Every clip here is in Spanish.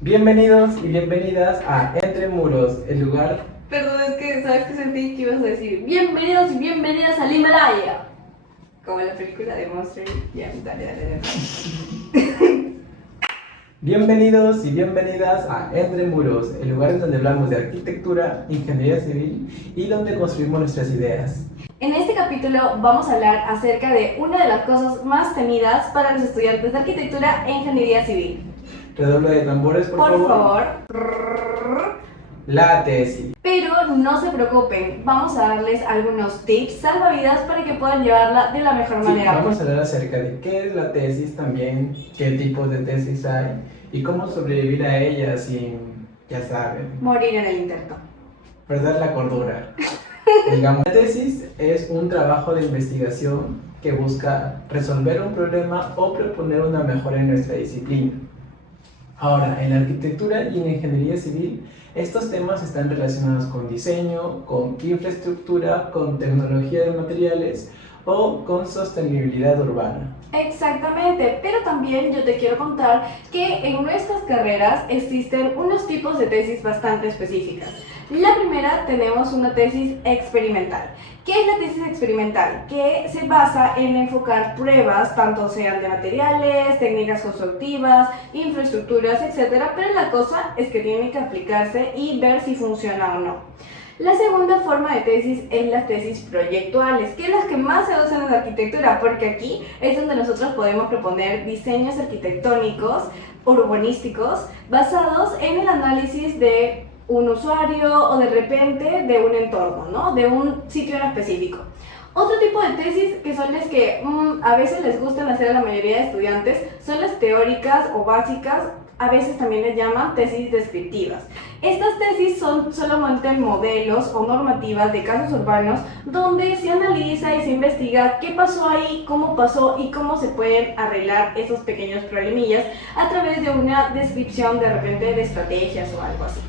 Bienvenidos y bienvenidas a Entre Muros, el lugar... Perdón, es que sabes que sentí que ibas a decir bienvenidos y bienvenidas al Himalaya. Como la película de Monster. Ya, dale. Bienvenidos y bienvenidas a Entre Muros, el lugar en donde hablamos de arquitectura, ingeniería civil y donde construimos nuestras ideas. En este capítulo vamos a hablar acerca de una de las cosas más temidas para los estudiantes de arquitectura e ingeniería civil. Redoble de tambores, por favor. La tesis. Pero no se preocupen, vamos a darles algunos tips salvavidas para que puedan llevarla de la mejor manera. Vamos a hablar acerca de qué es la tesis también, qué tipos de tesis hay y cómo sobrevivir a ellas sin, ya saben, morir en el intento. perder la cordura. Digamos, la tesis es un trabajo de investigación que busca resolver un problema o proponer una mejora en nuestra disciplina. Ahora, en la arquitectura y en la ingeniería civil, estos temas están relacionados con diseño, con infraestructura, con tecnología de materiales o con sostenibilidad urbana. Exactamente, pero también yo te quiero contar que en nuestras carreras existen unos tipos de tesis bastante específicas. La primera, tenemos una tesis experimental. ¿Qué es la tesis experimental? Que se basa en enfocar pruebas, tanto sean de materiales, técnicas constructivas, infraestructuras, etc. Pero la cosa es que tiene que aplicarse y ver si funciona o no. La segunda forma de tesis es las tesis proyectuales, que es las que más se usan en la arquitectura, porque aquí es donde nosotros podemos proponer diseños arquitectónicos, urbanísticos, basados en el análisis de un usuario o de repente de un entorno, ¿no? De un sitio en específico. Otro tipo de tesis que son las que a veces les gustan hacer a la mayoría de estudiantes son las teóricas o básicas, a veces también les llaman tesis descriptivas. Estas tesis son solamente modelos o normativas de casos urbanos donde se analiza y se investiga qué pasó ahí, cómo pasó y cómo se pueden arreglar esos pequeños problemillas a través de una descripción de repente de estrategias o algo así.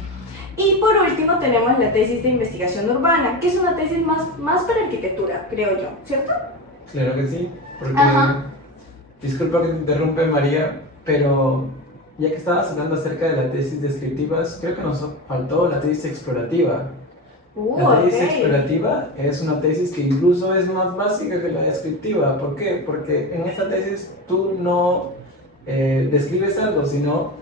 Y por último tenemos la tesis de investigación urbana, que es una tesis más para arquitectura, creo yo, ¿cierto? Claro que sí, porque... Ajá. Disculpa que te interrumpe, María, pero ya que estabas hablando acerca de las tesis descriptivas, creo que nos faltó la tesis explorativa. La tesis explorativa es una tesis que incluso es más básica que la descriptiva. ¿Por qué? Porque en esta tesis tú no describes algo, sino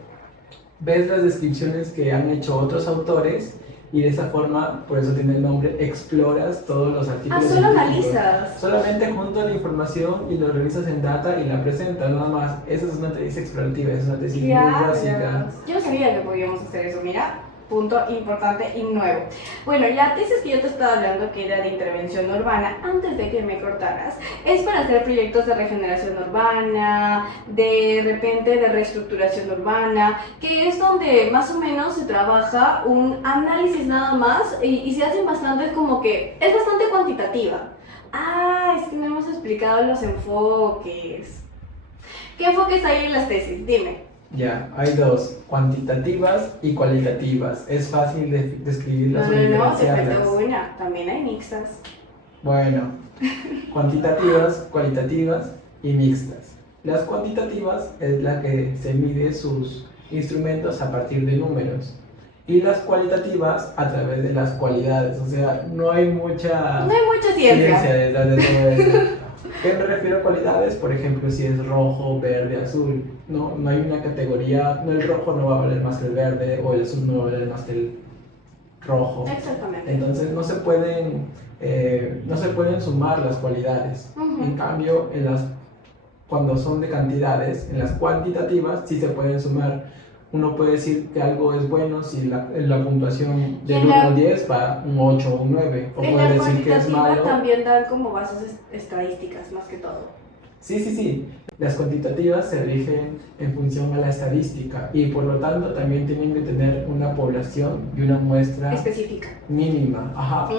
ves las descripciones que han hecho otros autores y de esa forma, por eso tiene el nombre, exploras todos los artículos solo científicos. analizas. Solamente juntas la información y lo revisas en data y la presentas, nada más. Esa es una tesis explorativa, es una tesis muy básica. Yo no sabía que podíamos hacer eso, mira. Punto importante y nuevo. Bueno, la tesis que yo te estaba hablando, que era de intervención urbana, antes de que me cortaras, es para hacer proyectos de regeneración urbana, de repente de reestructuración urbana, que es donde más o menos se trabaja un análisis nada más y se hacen bastante, como que es bastante cuantitativa. Es que no hemos explicado los enfoques. ¿Qué enfoques hay en las tesis? Dime. Ya, hay dos, cuantitativas y cualitativas. Es fácil de describirlas o No, te diferenciarlas. faltó una. También hay mixtas. Bueno, cuantitativas, cualitativas y mixtas. Las cuantitativas es la que se mide sus instrumentos a partir de números. Y las cualitativas a través de las cualidades. O sea, no hay mucha ciencia detrás de todo eso. ¿Qué me refiero a cualidades? Por ejemplo, si es rojo, verde, azul. No hay una categoría, no, el rojo no va a valer más que el verde o el azul no va a valer más que el rojo. Exactamente. Entonces no se pueden sumar las cualidades. En cambio, cuando son de cantidades, en las cuantitativas sí se pueden sumar. Uno puede decir que algo es bueno si la puntuación del 1 al 10 va un 8 o un 9. O puede decir que es malo. También dan como bases estadísticas más que todo. Sí. Las cuantitativas se rigen en función a la estadística y por lo tanto también tienen que tener una población y una muestra específica mínima. Ajá.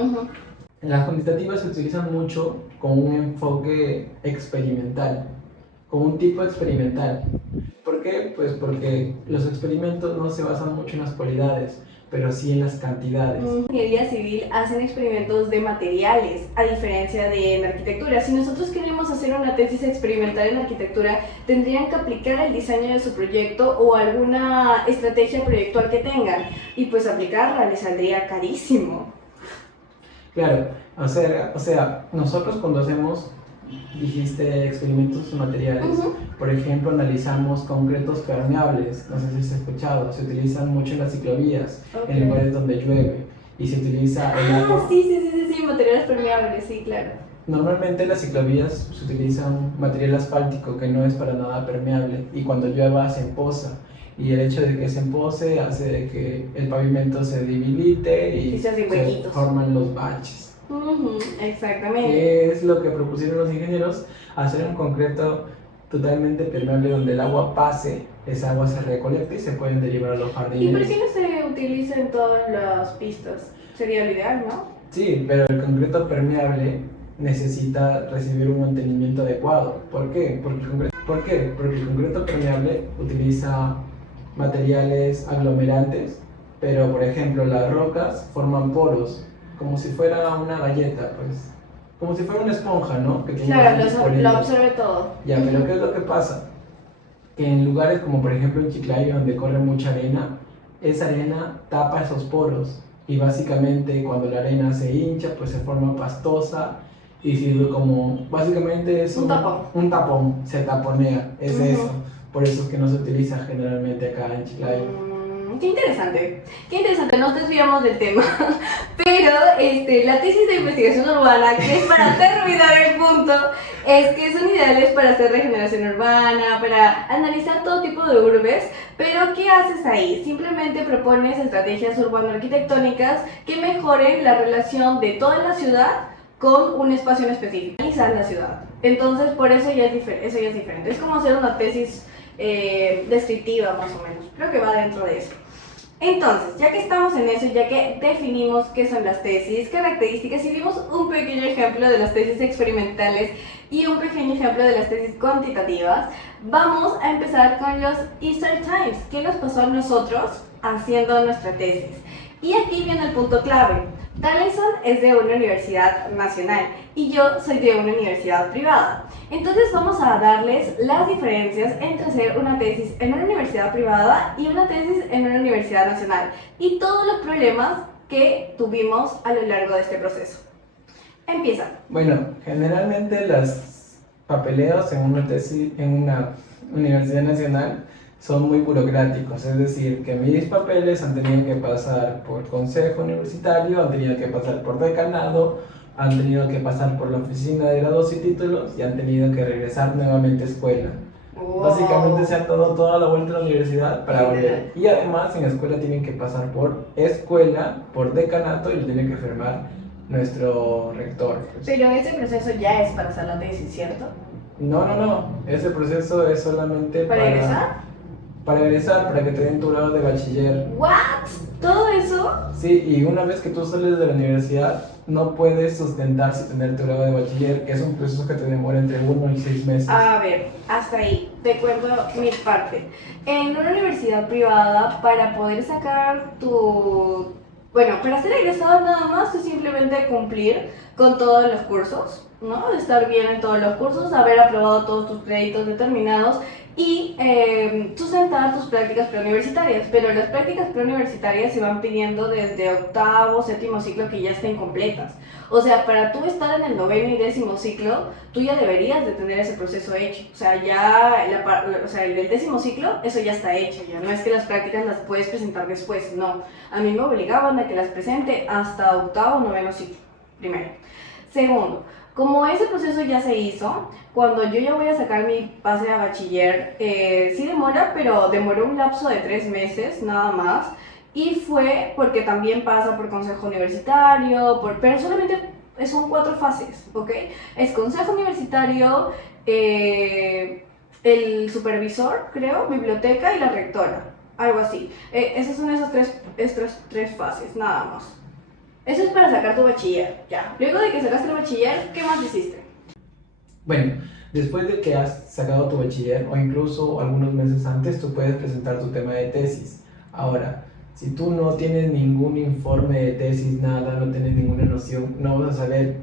Las cuantitativas se utilizan mucho con un enfoque experimental, con un tipo experimental. ¿Por qué? Pues porque los experimentos no se basan mucho en las cualidades, pero sí en las cantidades. En ingeniería civil hacen experimentos de materiales, a diferencia de en arquitectura. Si nosotros queremos hacer una tesis experimental en arquitectura, tendrían que aplicar el diseño de su proyecto o alguna estrategia proyectual que tengan, y pues aplicarla les saldría carísimo. Claro, o sea, nosotros cuando hacemos, dijiste, experimentos materiales, por ejemplo, analizamos concretos permeables, no sé si se ha escuchado, se utilizan mucho en las ciclovías, en lugares donde llueve, y se utiliza el agua. Sí, materiales permeables, sí, claro. Normalmente en las ciclovías se utiliza un material asfáltico que no es para nada permeable, y cuando llueva se empoza. Y el hecho de que se empose hace de que el pavimento se debilite y se forman los baches. Exactamente. ¿Qué es lo que propusieron los ingenieros? Hacer un concreto totalmente permeable donde el agua pase, esa agua se recolecta y se pueden derivar a los jardines. ¿Y por qué no se utiliza en todas las pistas? Sería lo ideal, ¿no? Sí, pero el concreto permeable necesita recibir un mantenimiento adecuado. ¿Por qué? Porque el concreto permeable utiliza materiales aglomerantes, pero por ejemplo las rocas forman poros, como si fuera una galleta, pues, como si fuera una esponja, ¿no? Que tiene claro, lo absorbe todo. Ya, pero ¿qué es lo que pasa? Que en lugares como por ejemplo en Chiclayo, donde corre mucha arena, esa arena tapa esos poros, y básicamente cuando la arena se hincha, pues se forma pastosa y sirve como, básicamente es un tapón, se taponea, es eso. Por eso es que no se utiliza generalmente acá en Chiclayo. Qué interesante, nos desviamos del tema, pero la tesis de investigación urbana, que es para terminar el punto, es que son ideales para hacer regeneración urbana, para analizar todo tipo de urbes, pero ¿qué haces ahí? Simplemente propones estrategias urbano-arquitectónicas que mejoren la relación de toda la ciudad con un espacio en específico, analizar la ciudad. Entonces, por eso ya es diferente, es como hacer una tesis descriptiva más o menos, creo que va dentro de eso. Entonces, ya que estamos en eso, ya que definimos qué son las tesis, características, y vimos un pequeño ejemplo de las tesis experimentales y un pequeño ejemplo de las tesis cuantitativas, vamos a empezar con los Easter Times. ¿Qué nos pasó a nosotros haciendo nuestra tesis? Y aquí viene el punto clave. Darlinson es de una universidad nacional y yo soy de una universidad privada. Entonces vamos a darles las diferencias entre hacer una tesis en una universidad privada y una tesis en una universidad nacional, y todos los problemas que tuvimos a lo largo de este proceso. Empieza. Bueno, generalmente los papeleos en una tesis en una universidad nacional son muy burocráticos, es decir, que mis papeles han tenido que pasar por consejo universitario, han tenido que pasar por decanato, han tenido que pasar por la oficina de grados y títulos y han tenido que regresar nuevamente a escuela. Wow. Básicamente se han dado toda la vuelta a la universidad para volver. Y además en la escuela tienen que pasar por escuela, por decanato, y lo tiene que firmar nuestro rector. Pues. Pero ese proceso ya es para hacer la tesis, ¿cierto? No. Ese proceso es solamente ¿Para egresar? Para egresar, para que te den tu grado de bachiller. ¿What? ¿Todo eso? Sí, y una vez que tú sales de la universidad, no puedes sustentar sin tener tu grado de bachiller, que es un proceso que te demora entre 1 y 6 meses. A ver, hasta ahí, te cuento mi parte. En una universidad privada, para poder sacar tu... Bueno, para ser egresado nada más es simplemente cumplir con todos los cursos, ¿no? Estar bien en todos los cursos, haber aprobado todos tus créditos determinados y sustentar tus prácticas preuniversitarias, pero las prácticas preuniversitarias se van pidiendo desde octavo, séptimo ciclo, que ya estén completas. O sea, para tú estar en el 9º y 10º ciclo, tú ya deberías de tener ese proceso hecho. O sea, ya el del 10º ciclo, eso ya está hecho. Ya no es que las prácticas las puedes presentar después, no. A mí me obligaban a que las presente hasta octavo o 9º ciclo, primero. Segundo, como ese proceso ya se hizo, cuando yo ya voy a sacar mi pase a bachiller, sí demora, pero demoró un lapso de 3 meses, nada más. Y fue porque también pasa por consejo universitario, pero solamente son 4 fases, ¿ok? Es consejo universitario, el supervisor, creo, biblioteca y la rectora, algo así. Esas son esas tres fases, nada más. Eso es para sacar tu bachiller, ya. Luego de que sacaste el bachiller, ¿qué más hiciste? Bueno, Después de que has sacado tu bachiller o incluso algunos meses antes, tú puedes presentar tu tema de tesis. Ahora, si tú no tienes ningún informe de tesis, nada, no tienes ninguna noción, no vas a saber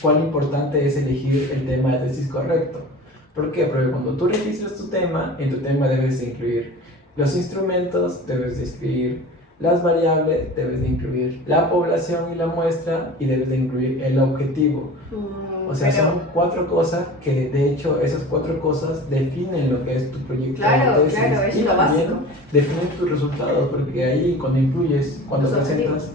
cuán importante es elegir el tema de tesis correcto. ¿Por qué? Porque cuando tú registras tu tema, en tu tema debes de incluir los instrumentos, debes de escribir las variables, debes de incluir la población y la muestra y debes de incluir el objetivo. O sea, son 4 cosas que de hecho esas 4 cosas definen lo que es tu proyecto Claro, de tesis. claro, eso y es lo también básico. definen tus resultados, porque ahí cuando incluyes, cuando Los presentas,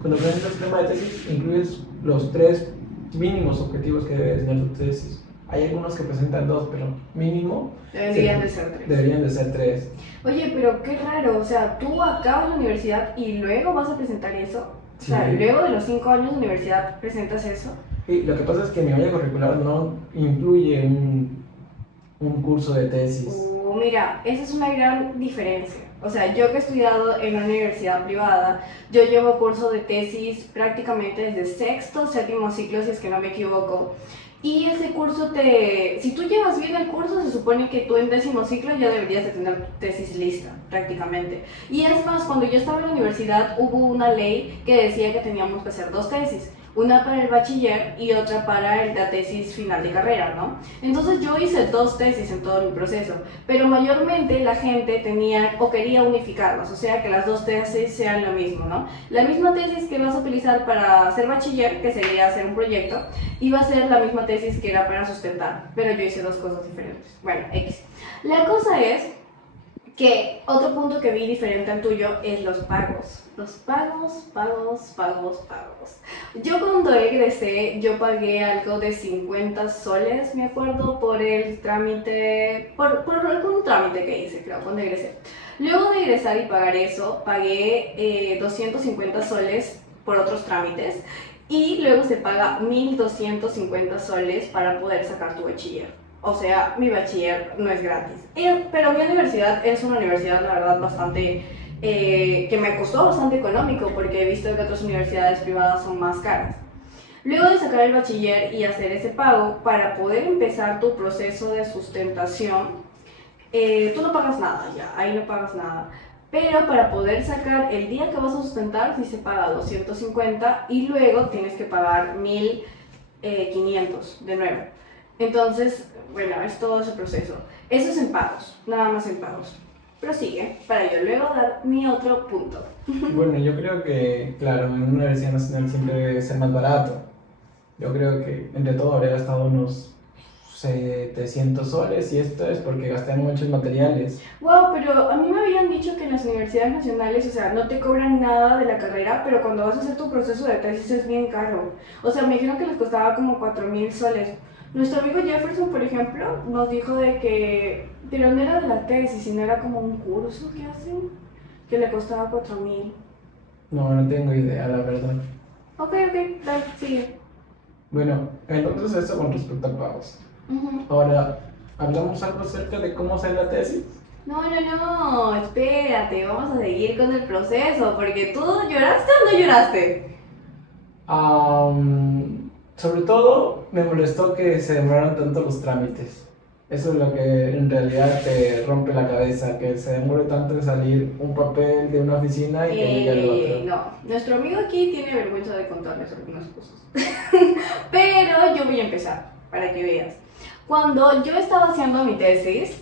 cuando presentas el tema de tesis, incluyes los 3 mínimos objetivos que debe tener tu tesis. Hay algunos que presentan 2, pero mínimo Deberían de ser 3. deberían de ser 3. Oye, pero qué raro, o sea, tú acabas la universidad y luego vas a presentar eso. O sea, Sí. luego de los 5 años de universidad presentas eso. Y lo que pasa es que mi malla curricular no incluye un curso de tesis. Mira, esa es una gran diferencia. O sea, yo que he estudiado en una universidad privada, yo llevo curso de tesis prácticamente desde sexto, séptimo ciclo, si es que no me equivoco. Y ese curso si tú llevas bien el curso, se supone que tú en décimo ciclo ya deberías de tener tu tesis lista, prácticamente. Y es más, cuando yo estaba en la universidad hubo una ley que decía que teníamos que hacer 2 tesis. Una para el bachiller y otra para la tesis final de carrera, ¿no? Entonces yo hice 2 tesis en todo mi proceso, pero mayormente la gente tenía o quería unificarlas, o sea que las 2 tesis sean lo mismo, ¿no? La misma tesis que vas a utilizar para hacer bachiller, que sería hacer un proyecto, iba a ser la misma tesis que era para sustentar, pero yo hice 2 cosas diferentes. Bueno, X. La cosa es que otro punto que vi diferente al tuyo es los pagos. Los pagos. Yo cuando egresé, yo pagué algo de 50 soles, me acuerdo, por el trámite, por algún trámite que hice, creo, cuando egresé. Luego de egresar y pagar eso, pagué 250 soles por otros trámites y luego se paga 1.250 soles para poder sacar tu bachiller. O sea, mi bachiller no es gratis. Pero mi universidad es una universidad, la verdad, bastante... que me costó bastante económico porque he visto que otras universidades privadas son más caras. Luego de sacar el bachiller y hacer ese pago, para poder empezar tu proceso de sustentación, tú no pagas nada ya, ahí no pagas nada. Pero para poder sacar el día que vas a sustentar, sí se paga 250 y luego tienes que pagar 1.500 de nuevo. Entonces, bueno, es todo ese proceso. Eso es en pagos, nada más en pagos. Prosigue, para yo luego dar mi otro punto. Bueno, yo creo que, claro, en una universidad nacional siempre debe ser más barato. Yo creo que entre todo habría gastado unos 700 soles y esto es porque gasté muchos materiales. Wow, pero a mí me habían dicho que en las universidades nacionales, o sea, no te cobran nada de la carrera, pero cuando vas a hacer tu proceso de tesis es bien caro. O sea, me dijeron que les costaba como 4.000 soles. Nuestro amigo Jefferson, por ejemplo, nos dijo de que, pero no era de la tesis, sino era como un curso que hacen, que le costaba 4.000. No tengo idea, la verdad. Ok, dale, sigue. Bueno, entonces eso con respecto a pagos. Ahora, ¿hablamos algo acerca de cómo hacer la tesis? No, espérate, vamos a seguir con el proceso, porque tú lloraste o no lloraste. Sobre todo me molestó que se demoraran tanto los trámites. Eso es lo que en realidad te rompe la cabeza, que se demore tanto en salir un papel de una oficina y que llegue al otro. No, nuestro amigo aquí tiene vergüenza de contarles algunas cosas. Pero yo voy a empezar, para que veas. Cuando yo estaba haciendo mi tesis,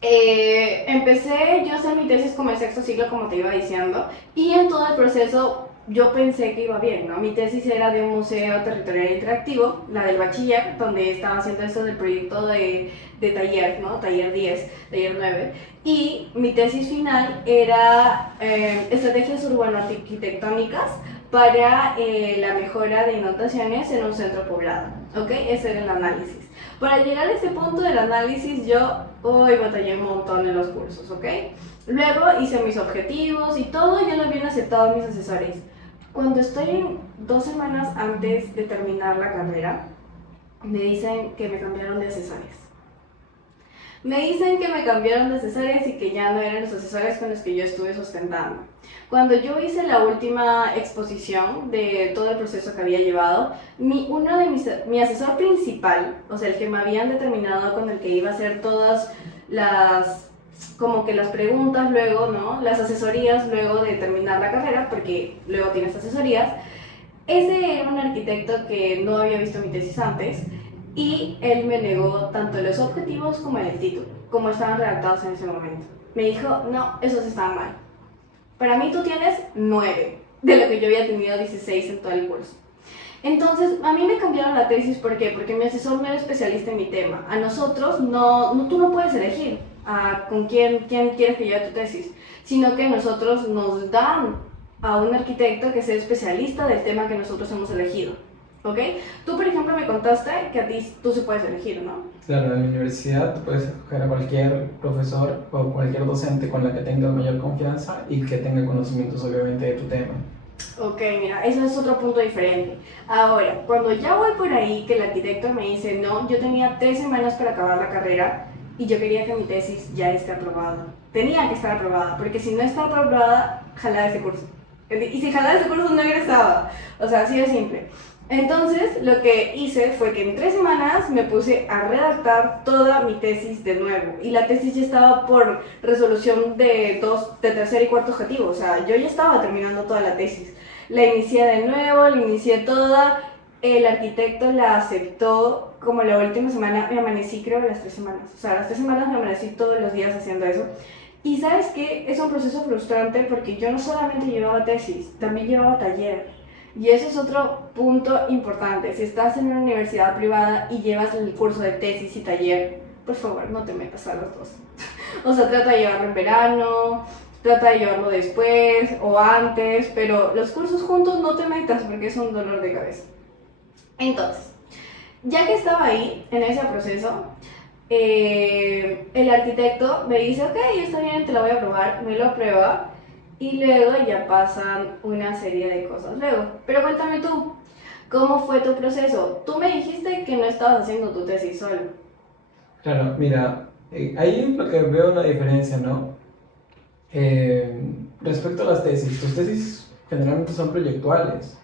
empecé yo a hacer mi tesis como el sexto ciclo, como te iba diciendo, y en todo el proceso yo pensé que iba bien, ¿no? Mi tesis era de un museo territorial interactivo, la del bachiller, donde estaba haciendo esto del proyecto de taller, ¿no? Taller 10, taller 9, y mi tesis final era estrategias urbano-arquitectónicas para la mejora de inundaciones en un centro poblado, ¿ok? Ese era el análisis. Para llegar a ese punto del análisis yo hoy batallé un montón en los cursos, ¿ok? Luego hice mis objetivos y todo, ya lo habían aceptado mis asesores. Cuando estoy 2 semanas antes de terminar la carrera, me dicen que me cambiaron de asesores. Me dicen que me cambiaron de asesores y que ya no eran los asesores con los que yo estuve sustentando. Cuando yo hice la última exposición de todo el proceso que había llevado, mi asesor principal, o sea, el que me habían determinado con el que iba a hacer todas las, como que las preguntas luego, ¿no? Las asesorías luego de terminar la carrera, porque luego tienes asesorías, ese era un arquitecto que no había visto mi tesis antes y él me negó tanto los objetivos como el título, como estaban redactados en ese momento. Me dijo, no, esos están mal. Para mí tú tienes 9, de lo que yo había tenido 16 en todo el curso. Entonces, a mí me cambiaron la tesis, ¿por qué? Porque mi asesor no era especialista en mi tema. A nosotros, tú no puedes elegir con quién quieres que lleve tu tesis, sino que nosotros nos dan a un arquitecto que sea especialista del tema que nosotros hemos elegido. ¿Ok? Tú, por ejemplo, me contaste que a ti tú sí puedes elegir, ¿no? Claro, en la universidad tú puedes escoger a cualquier profesor o cualquier docente con la que tengas mayor confianza y que tenga conocimientos obviamente de tu tema. Ok, mira, eso es otro punto diferente. Ahora, cuando ya voy por ahí, que el arquitecto me dice, no, yo tenía 3 semanas para acabar la carrera y yo quería que mi tesis ya esté aprobada. Tenía que estar aprobada, porque si no está aprobada, jalaba ese curso. Y si jalaba ese curso no egresaba. O sea, así de simple. Entonces, lo que hice fue que en 3 semanas me puse a redactar toda mi tesis de nuevo. Y la tesis ya estaba por resolución de tercer y cuarto objetivo. O sea, yo ya estaba terminando toda la tesis. La inicié de nuevo, la inicié toda. El arquitecto la aceptó como la última semana. Me amanecí, creo, las 3 semanas. O sea, las 3 semanas me amanecí todos los días haciendo eso. Y ¿sabes qué? Es un proceso frustrante porque yo no solamente llevaba tesis, también llevaba taller. Y eso es otro punto importante. Si estás en una universidad privada y llevas el curso de tesis y taller, por favor, no te metas a los dos. O sea, trata de llevarlo en verano, trata de llevarlo después o antes, pero los cursos juntos no te metas porque es un dolor de cabeza. Entonces, ya que estaba ahí, en ese proceso, el arquitecto me dice, ok, está bien, te lo voy a probar, me lo aprueba y luego ya pasan una serie de cosas luego. Pero cuéntame tú, ¿cómo fue tu proceso? Tú me dijiste que no estabas haciendo tu tesis solo. Claro, mira, ahí lo que veo una diferencia, ¿no? Respecto a las tesis, tus tesis generalmente son proyectuales,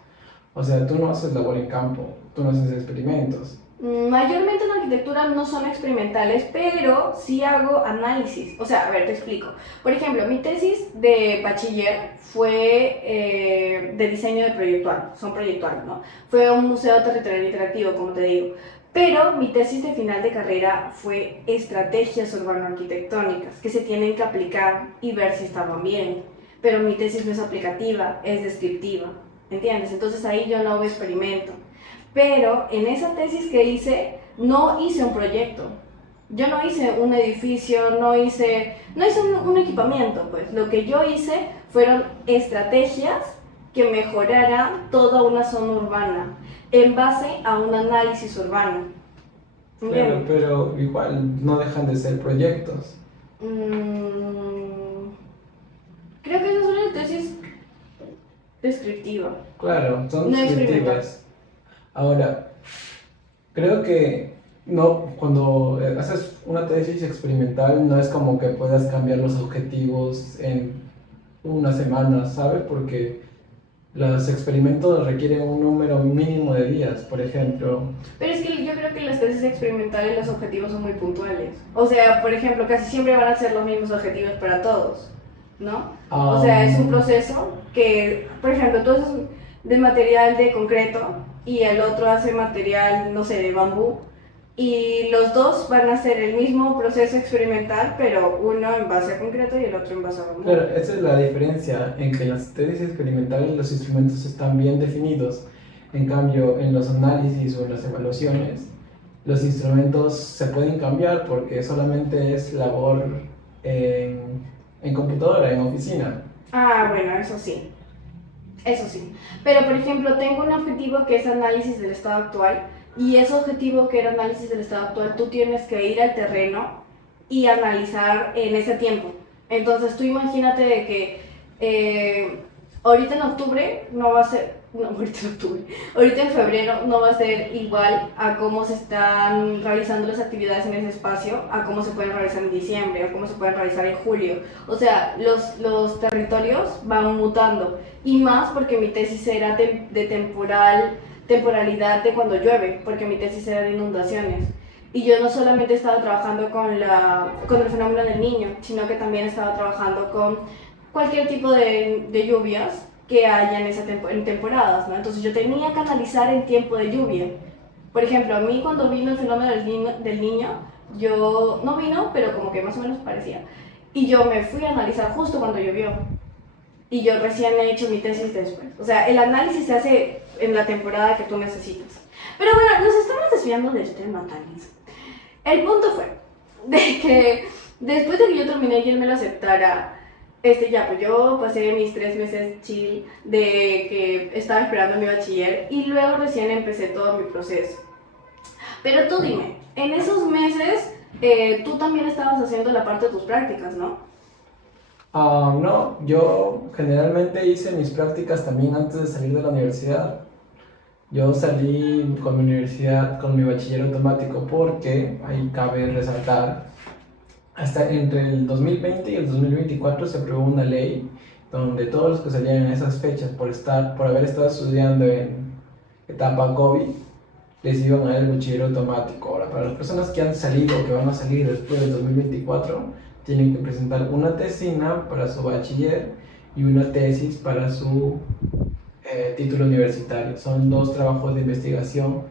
o sea, tú no haces labor en campo, tú no haces experimentos. Mayormente en arquitectura no son experimentales, pero sí hago análisis. O sea, a ver, te explico. Por ejemplo, mi tesis de bachiller fue de diseño de proyectual, son proyectuales, ¿no? Fue un museo territorial interactivo, como te digo. Pero mi tesis de final de carrera fue estrategias urbano-arquitectónicas que se tienen que aplicar y ver si estaban bien. Pero mi tesis no es aplicativa, es descriptiva, ¿entiendes? Entonces ahí yo no hago experimento. Pero en esa tesis que hice, no hice un proyecto. Yo no hice un edificio, no hice un equipamiento, pues. Lo que yo hice fueron estrategias que mejoraran toda una zona urbana en base a un análisis urbano. Claro, ¿Entiendes? pero igual no dejan de ser proyectos. Mm, creo que esa es una tesis descriptiva, Claro, son no experimental. descriptivas. Ahora, creo que no, cuando haces una tesis experimental no es como que puedas cambiar los objetivos en una semana, ¿sabes? Porque los experimentos requieren un número mínimo de días, por ejemplo. Pero es que yo creo que las tesis experimentales los objetivos son muy puntuales. O sea, por ejemplo, casi siempre van a ser los mismos objetivos para todos, ¿no? O sea, es un proceso que, por ejemplo, tú haces de material de concreto y el otro hace material, no sé, de bambú. Y los dos van a hacer el mismo proceso experimental, pero uno en base a concreto y el otro en base a bambú. Claro, esa es la diferencia en que en las tesis experimentales los instrumentos están bien definidos. En cambio, en los análisis o en las evaluaciones, los instrumentos se pueden cambiar porque solamente es labor en, en computadora, en oficina. Ah, bueno, eso sí. Eso sí. Pero, por ejemplo, tengo un objetivo que es análisis del estado actual y ese objetivo que era análisis del estado actual, tú tienes que ir al terreno y analizar en ese tiempo. Entonces, tú imagínate de que ahorita en octubre no va a ser, no, ahorita en octubre, ahorita en febrero no va a ser igual a cómo se están realizando las actividades en ese espacio, a cómo se pueden realizar en diciembre, a cómo se pueden realizar en julio. O sea, los territorios van mutando, y más porque mi tesis era de temporalidad de cuando llueve, porque mi tesis era de inundaciones. Y yo no solamente estaba trabajando con el fenómeno del Niño, sino que también estaba trabajando con cualquier tipo de lluvias que haya en temporadas, ¿no? Entonces yo tenía que analizar el tiempo de lluvia. Por ejemplo, a mí cuando vino el fenómeno del niño, yo no vino, pero como que más o menos parecía. Y yo me fui a analizar justo cuando llovió. Y yo recién he hecho mi tesis después. O sea, el análisis se hace en la temporada que tú necesitas. Pero bueno, nos estamos desviando del tema, Tanis. El punto fue de que después de que yo terminé y él me lo aceptara, ya, pues yo pasé mis 3 meses chill de que estaba esperando mi bachiller y luego recién empecé todo mi proceso. Pero tú dime, en esos meses tú también estabas haciendo la parte de tus prácticas, ¿no? No, yo generalmente hice mis prácticas también antes de salir de la universidad. Yo salí con mi universidad, con mi bachiller automático, porque ahí cabe resaltar, hasta entre el 2020 y el 2024 se aprobó una ley donde todos los que salían en esas fechas por haber estado estudiando en etapa COVID, les iban a dar el bachiller automático. Ahora, para las personas que han salido o que van a salir después del 2024, tienen que presentar una tesina para su bachiller y una tesis para su título universitario. Son 2 trabajos de investigación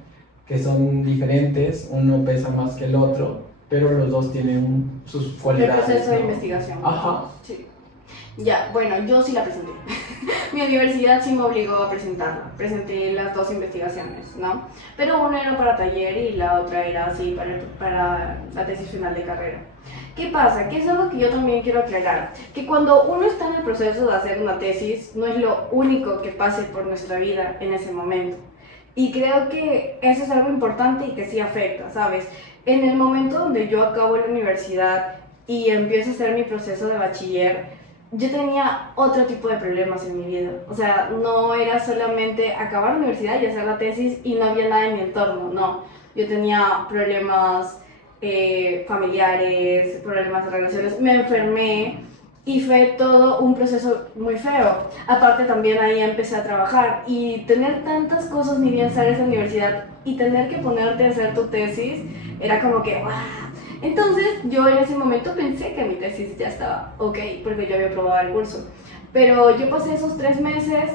que son diferentes, uno pesa más que el otro, pero los 2 tienen sus cualidades. El proceso de ¿no? investigación. Ajá. Sí. Ya, bueno, yo sí la presenté. Mi universidad sí me obligó a presentarla. Presenté las 2 investigaciones, ¿no? Pero una era para taller y la otra era así para la tesis final de carrera. ¿Qué pasa? Que es algo que yo también quiero aclarar. Que cuando uno está en el proceso de hacer una tesis, no es lo único que pase por nuestra vida en ese momento. Y creo que eso es algo importante y que sí afecta, ¿sabes? En el momento donde yo acabo la universidad y empiezo a hacer mi proceso de bachiller, yo tenía otro tipo de problemas en mi vida. O sea, no era solamente acabar la universidad y hacer la tesis y no había nada en mi entorno, no. Yo tenía problemas familiares, problemas de relaciones, me enfermé y fue todo un proceso muy feo. Aparte también ahí empecé a trabajar y tener tantas cosas ni bien sales de la universidad y tener que ponerte a hacer tu tesis era como que ¡guau! Entonces yo en ese momento pensé que mi tesis ya estaba ok porque yo había aprobado el curso. Pero yo pasé esos 3 meses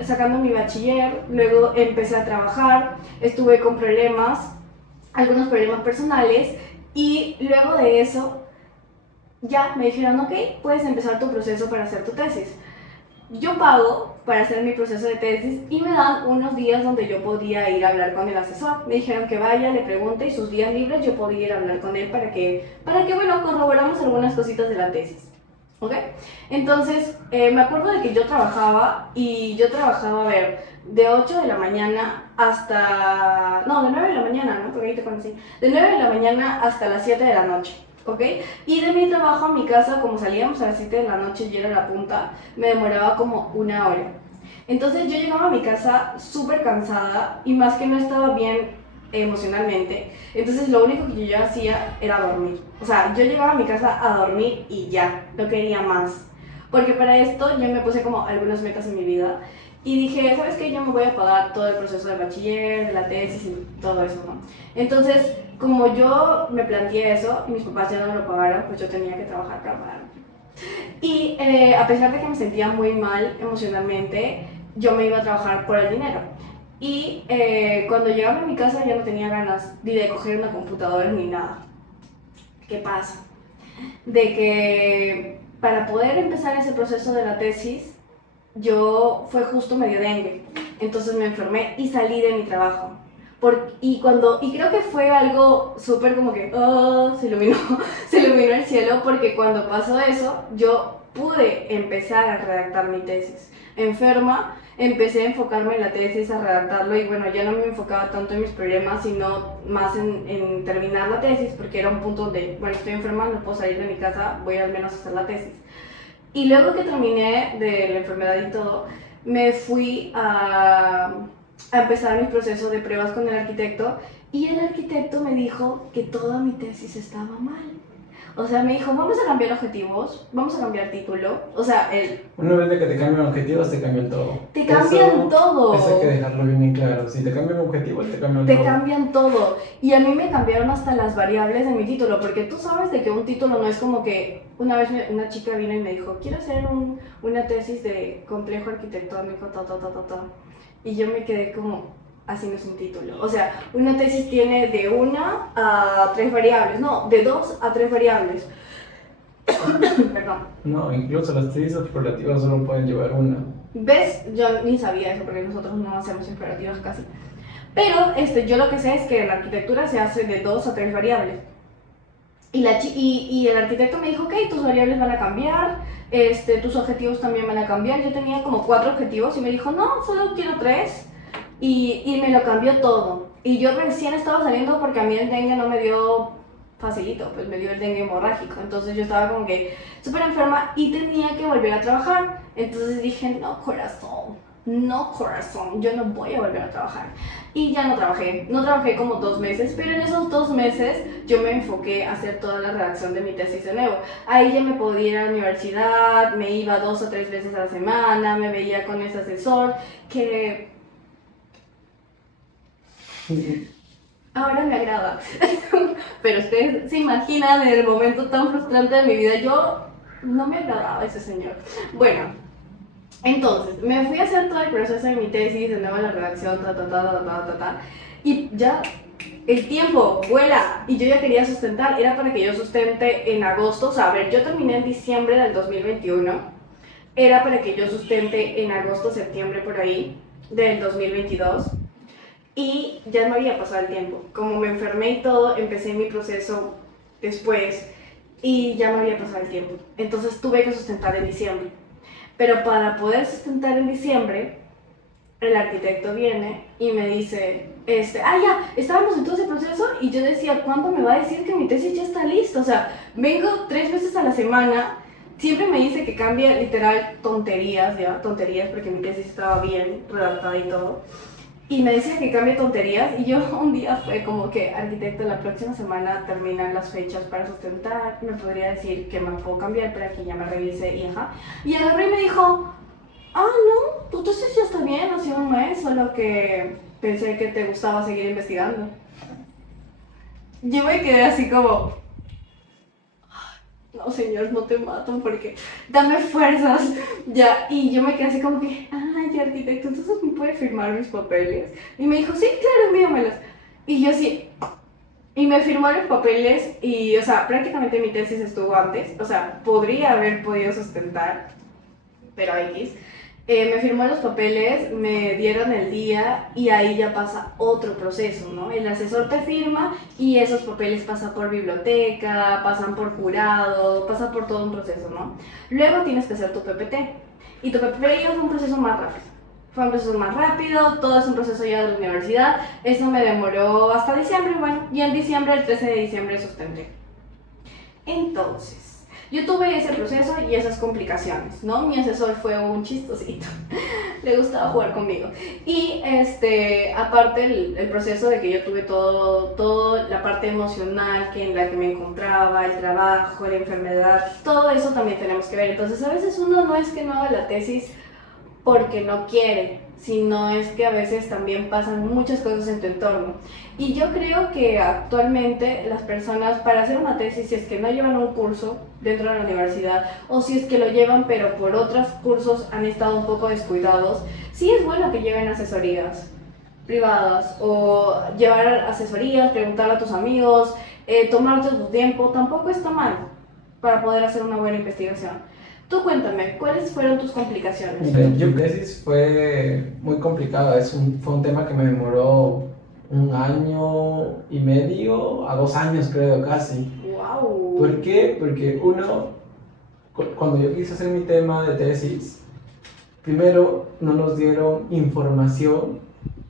sacando mi bachiller, luego empecé a trabajar, estuve con problemas, algunos problemas personales, y luego de eso ya me dijeron, ok, puedes empezar tu proceso para hacer tu tesis. Yo pago para hacer mi proceso de tesis y me dan unos días donde yo podía ir a hablar con el asesor. Me dijeron que vaya, le pregunte y sus días libres yo podía ir a hablar con él para que bueno, corroboramos algunas cositas de la tesis. ¿Ok? Entonces, me acuerdo de que yo trabajaba a ver, de 8 de la mañana hasta... No, de 9 de la mañana, ¿no? Porque ahí te conocí. De 9 de la mañana hasta las 7 de la noche. ¿Ok? Y de mi trabajo a mi casa, como salíamos a las 7 de la noche y era la punta, me demoraba como 1 hora. Entonces yo llegaba a mi casa súper cansada y más que no estaba bien emocionalmente. Entonces lo único que yo hacía era dormir. O sea, yo llegaba a mi casa a dormir y ya, no quería más. Porque para esto yo me puse como algunas metas en mi vida y dije, ¿sabes qué? Yo me voy a pagar todo el proceso de bachiller, de la tesis y todo eso, ¿no? Entonces, como yo me planteé eso y mis papás ya no me lo pagaron, pues yo tenía que trabajar para pagarlo. Y a pesar de que me sentía muy mal emocionalmente, yo me iba a trabajar por el dinero. Y cuando llegaba a mi casa ya no tenía ganas ni de coger una computadora ni nada. ¿Qué pasa? De que para poder empezar ese proceso de la tesis, fue justo medio dengue. Entonces me enfermé y salí de mi trabajo. Y creo que fue algo súper como que se iluminó el cielo, porque cuando pasó eso yo pude empezar a redactar mi tesis. Enferma, empecé a enfocarme en la tesis, a redactarlo, y bueno, ya no me enfocaba tanto en mis problemas, sino más en terminar la tesis, porque era un punto donde, bueno, estoy enferma, no puedo salir de mi casa, voy al menos a hacer la tesis. Y luego que terminé de la enfermedad y todo, me fui a empezar mi proceso de pruebas con el arquitecto y el arquitecto me dijo que toda mi tesis estaba mal. O sea, me dijo, vamos a cambiar objetivos, vamos a cambiar título. O sea, una vez de que te cambian objetivos, te cambian todo. Te cambian todo. Eso hay que dejarlo bien en claro. Si te cambian objetivos, te cambian todo. Te cambian todo. Y a mí me cambiaron hasta las variables de mi título, porque tú sabes de que un título no es como que... Una vez una chica vino y me dijo, quiero hacer una tesis de complejo arquitectónico, Y yo me quedé como... Así no es un título. O sea, una tesis tiene de 1 a 3 variables. No, de 2 a 3 variables. Perdón. No, incluso las tesis explorativas solo pueden llevar una. ¿Ves? Yo ni sabía eso porque nosotros no hacemos explorativas casi. Pero yo lo que sé es que en la arquitectura se hace de 2 a 3 variables. Y el arquitecto me dijo, ok, tus variables van a cambiar, tus objetivos también van a cambiar. Yo tenía como 4 objetivos y me dijo, no, solo quiero 3. Y me lo cambió todo. Y yo recién estaba saliendo porque a mí el dengue no me dio facilito, pues me dio el dengue hemorrágico. Entonces yo estaba como que súper enferma y tenía que volver a trabajar. Entonces dije, no corazón, yo no voy a volver a trabajar. Y ya no trabajé como 2 meses, pero en esos 2 meses yo me enfoqué a hacer toda la redacción de mi tesis de nuevo. Ahí ya me podía ir a la universidad, me iba 2 o 3 veces a la semana, me veía con ese asesor que... Ahora me agrada, pero ustedes se imaginan en el momento tan frustrante de mi vida, yo no me agradaba ese señor. Bueno, entonces me fui a hacer todo el proceso de mi tesis, de nuevo la redacción, y ya el tiempo vuela y yo ya quería sustentar, era para que yo sustente en agosto, o sea, a ver, yo terminé en diciembre del 2021, era para que yo sustente en agosto, septiembre por ahí, del 2022. Y ya me había pasado el tiempo. Como me enfermé y todo, empecé mi proceso después y ya me había pasado el tiempo. Entonces tuve que sustentar en diciembre. Pero para poder sustentar en diciembre, el arquitecto viene y me dice, ya, estábamos en todo ese proceso y yo decía, ¿cuándo me va a decir que mi tesis ya está lista? O sea, vengo 3 veces a la semana, siempre me dice que cambie literal tonterías porque mi tesis estaba bien redactada y todo. Y me decía que cambie tonterías y yo un día fue como que, arquitecto, la próxima semana terminan las fechas para sustentar, me podría decir que me puedo cambiar para que ya me revise y ajá. Y agarré y me dijo, no, tu tesis ya está bien, hace un mes, solo que pensé que te gustaba seguir investigando. Yo me quedé así como, no señor, no te mato porque dame fuerzas, ya, y yo me quedé así como que, ya arquitecto, entonces me puede firmar mis papeles, y me dijo, sí, claro, envíamelos, y yo sí, y me firmó los papeles, y, o sea, prácticamente mi tesis estuvo antes, o sea, podría haber podido sustentar, pero X, me firmó los papeles, me dieron el día y ahí ya pasa otro proceso, ¿no? El asesor te firma y esos papeles pasan por biblioteca, pasan por jurado, pasan por todo un proceso, ¿no? Luego tienes que hacer tu PPT y tu PPT fue un proceso más rápido. Fue un proceso más rápido, todo es un proceso ya de la universidad, eso me demoró hasta diciembre, bueno, y en diciembre, el 13 de diciembre sustenté. Entonces, yo tuve ese proceso y esas complicaciones, ¿no? Mi asesor fue un chistosito, le gustaba jugar conmigo. Y aparte el proceso de que yo tuve todo la parte emocional en la que me encontraba, el trabajo, la enfermedad, todo eso también tenemos que ver. Entonces a veces uno no es que no haga la tesis porque no quiere, sino es que a veces también pasan muchas cosas en tu entorno. Y yo creo que actualmente las personas para hacer una tesis, si es que no llevan un curso dentro de la universidad o si es que lo llevan pero por otros cursos han estado un poco descuidados, sí es bueno que lleven asesorías privadas o llevar asesorías, preguntar a tus amigos, tomarte tu tiempo, tampoco está mal para poder hacer una buena investigación. Tú cuéntame, ¿cuáles fueron tus complicaciones? Mi tesis fue muy complicada, fue un tema que me demoró 1 año y medio a 2 años creo casi. ¡Wow! ¿Por qué? Porque cuando yo quise hacer mi tema de tesis, primero no nos dieron información,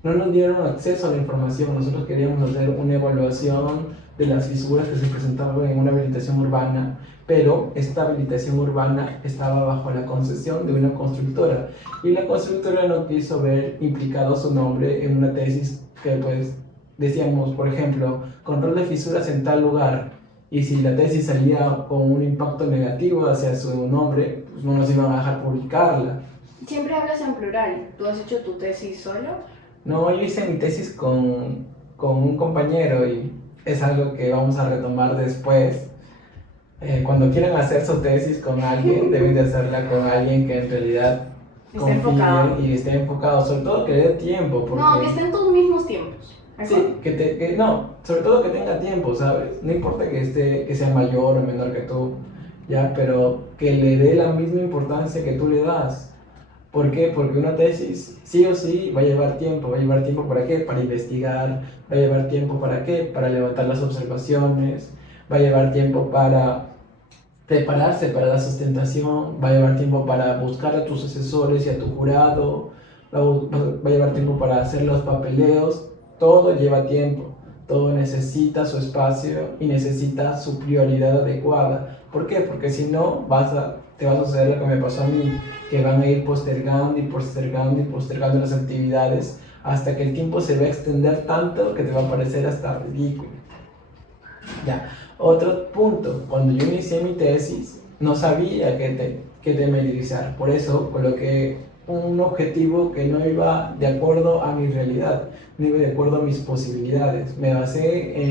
no nos dieron acceso a la información. Nosotros queríamos hacer una evaluación de las fisuras que se presentaban en una habilitación urbana, pero esta habilitación urbana estaba bajo la concesión de una constructora y la constructora no quiso ver implicado su nombre en una tesis que pues decíamos, por ejemplo, control de fisuras en tal lugar, y si la tesis salía con un impacto negativo hacia su nombre, pues no nos iban a dejar publicarla. Siempre hablas en plural. ¿Tú has hecho tu tesis solo? No, yo hice mi tesis con un compañero y es algo que vamos a retomar después. Cuando quieran hacer su tesis con alguien, deben de hacerla con alguien que en realidad Esté enfocado. confíe y esté enfocado, sobre todo que le dé tiempo. Porque... No, que estén tus mismos tiempos. Sí, no, sobre todo que tenga tiempo, ¿sabes? No importa que sea mayor o menor que tú, ya, pero que le dé la misma importancia que tú le das. ¿Por qué? Porque una tesis sí o sí va a llevar tiempo. ¿Va a llevar tiempo para qué? Para investigar. ¿Va a llevar tiempo para qué? Para levantar las observaciones. Va a llevar tiempo para prepararse para la sustentación. Va a llevar tiempo para buscar a tus asesores y a tu jurado. Va a llevar tiempo para hacer los papeleos. Todo lleva tiempo. Todo necesita su espacio y necesita su prioridad adecuada. ¿Por qué? Porque si no, te va a suceder lo que me pasó a mí, que van a ir postergando y postergando y postergando las actividades hasta que el tiempo se va a extender tanto que te va a parecer hasta ridículo. Ya, otro punto, cuando yo inicié mi tesis no sabía qué tema utilizar, por eso coloqué un objetivo que no iba de acuerdo a mi realidad, no iba de acuerdo a mis posibilidades. Me basé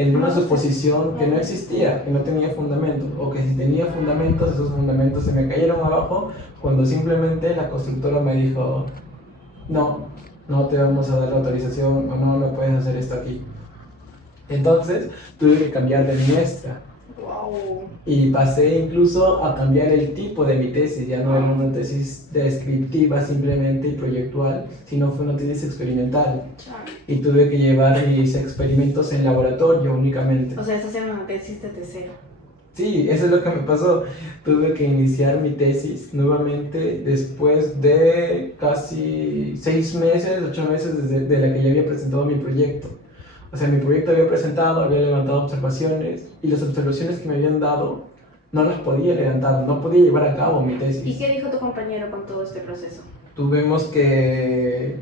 en una suposición que no existía, que no tenía fundamentos, o que si tenía fundamentos, esos fundamentos se me cayeron abajo cuando simplemente la constructora me dijo, no, no te vamos a dar la autorización, o no puedes hacer esto aquí. Entonces tuve que cambiar de maestra. Wow. Y pasé incluso a cambiar el tipo de mi tesis, ya no era una tesis descriptiva simplemente y proyectual, sino fue una tesis experimental. Y tuve que llevar mis experimentos en laboratorio únicamente. O sea, estás haciendo una tesis desde cero. Sí, eso es lo que me pasó. Tuve que iniciar mi tesis nuevamente después de casi 6 meses, 8 meses desde la que ya había presentado mi proyecto. O sea, mi proyecto había presentado, había levantado observaciones y las observaciones que me habían dado no las podía levantar, no podía llevar a cabo mi tesis. ¿Y qué dijo tu compañero con todo este proceso? Tuvimos que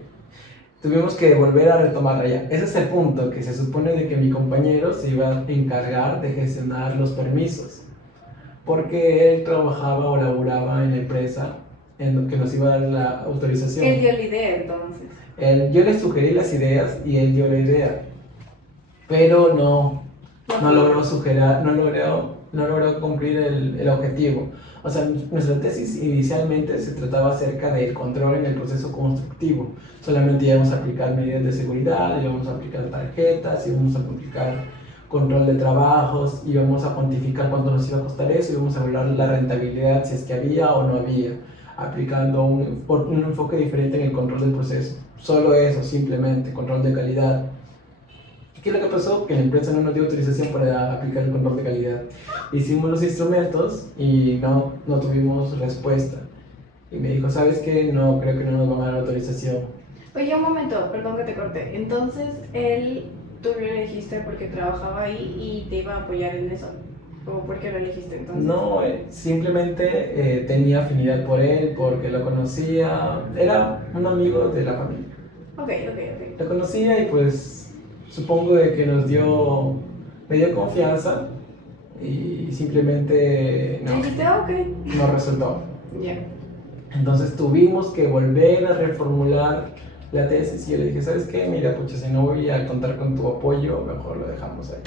volver a retomarla ya. Ese es el punto, que se supone de que mi compañero se iba a encargar de gestionar los permisos, porque él trabajaba o laboraba en la empresa en que nos iba a dar la autorización. Él dio la idea entonces. Yo le sugerí las ideas y él dio la idea, pero no logró cumplir el objetivo. O sea, nuestra tesis inicialmente se trataba acerca del control en el proceso constructivo. Solamente íbamos a aplicar medidas de seguridad, íbamos a aplicar tarjetas, íbamos a aplicar control de trabajos, íbamos a cuantificar cuánto nos iba a costar eso, íbamos a evaluar la rentabilidad, si es que había o no había, aplicando un enfoque diferente en el control del proceso. Solo eso, simplemente, control de calidad. ¿Qué es lo que pasó? Que la empresa no nos dio autorización para aplicar el control de calidad. Hicimos los instrumentos y no tuvimos respuesta. Y me dijo, ¿sabes qué? No, creo que no nos van a dar autorización. Oye, un momento, perdón que te corté. Entonces, tú lo elegiste porque trabajaba ahí y te iba a apoyar en eso. ¿O por qué lo elegiste entonces? No, simplemente tenía afinidad por él, porque lo conocía. Era un amigo de la familia. Ok. Lo conocía y pues supongo de que me dio confianza y simplemente no resultó. Ya. Entonces tuvimos que volver a reformular la tesis y yo le dije, ¿sabes qué? Mira, pucha, si no voy a contar con tu apoyo, mejor lo dejamos ahí.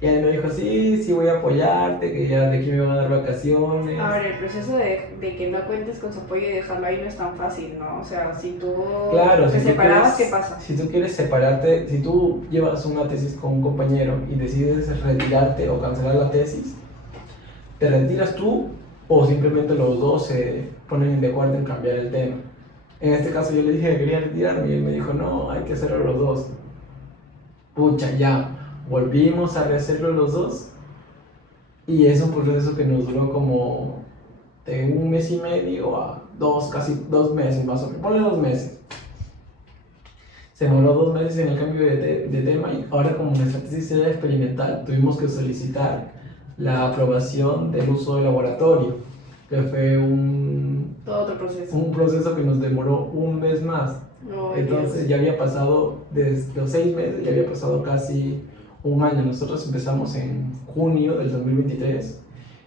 Y él me dijo, sí voy a apoyarte, que ya de aquí me van a dar vacaciones. Ahora, el proceso de que no cuentes con su apoyo y dejarlo ahí no es tan fácil, ¿no? O sea, si tú te separabas, ¿qué pasa? Si tú quieres separarte, si tú llevas una tesis con un compañero y decides retirarte o cancelar la tesis, ¿te retiras tú o simplemente los dos se ponen de acuerdo en cambiar el tema? En este caso yo le dije que quería retirarme y él me dijo, no, hay que hacerlo los dos. Pucha, ya. Volvimos a rehacerlo los dos y es un proceso que nos duró como de 1 mes y medio a casi 2 meses más o menos, ponle 2 meses. Se demoró 2 meses en el cambio de tema y ahora como nuestra tesis era experimental tuvimos que solicitar la aprobación del uso de laboratorio, que fue Todo otro proceso. un proceso que nos demoró un mes más. Oh, Entonces Dios. ya había pasado, desde los 6 meses, ya había pasado casi un año. Nosotros empezamos en junio del 2023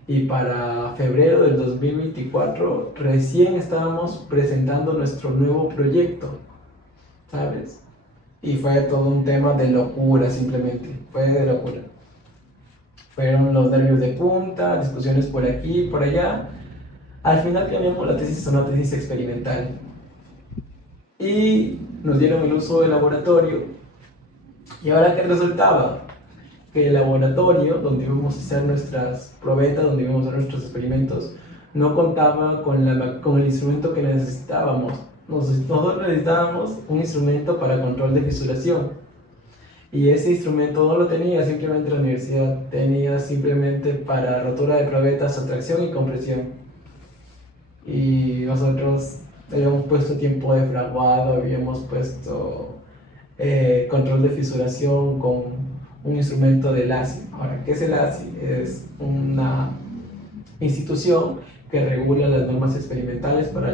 y para febrero del 2024 recién estábamos presentando nuestro nuevo proyecto, ¿sabes? Y fue todo un tema de locura, simplemente, fue de locura. Fueron los nervios de punta, discusiones por aquí y por allá. Al final cambiamos la tesis a una tesis experimental y nos dieron el uso del laboratorio. ¿Y ahora qué resultaba? Que el laboratorio donde íbamos a hacer nuestras probetas, donde íbamos a hacer nuestros experimentos, no contaba con el instrumento que necesitábamos. Nosotros necesitábamos un instrumento para control de fisuración. Y ese instrumento no lo tenía simplemente la universidad, tenía simplemente para rotura de probetas, atracción y compresión. Y nosotros habíamos puesto tiempo de fraguado, habíamos puesto control de fisuración con un instrumento del ASI. Ahora, ¿qué es el ASI? Es una institución que regula las normas experimentales para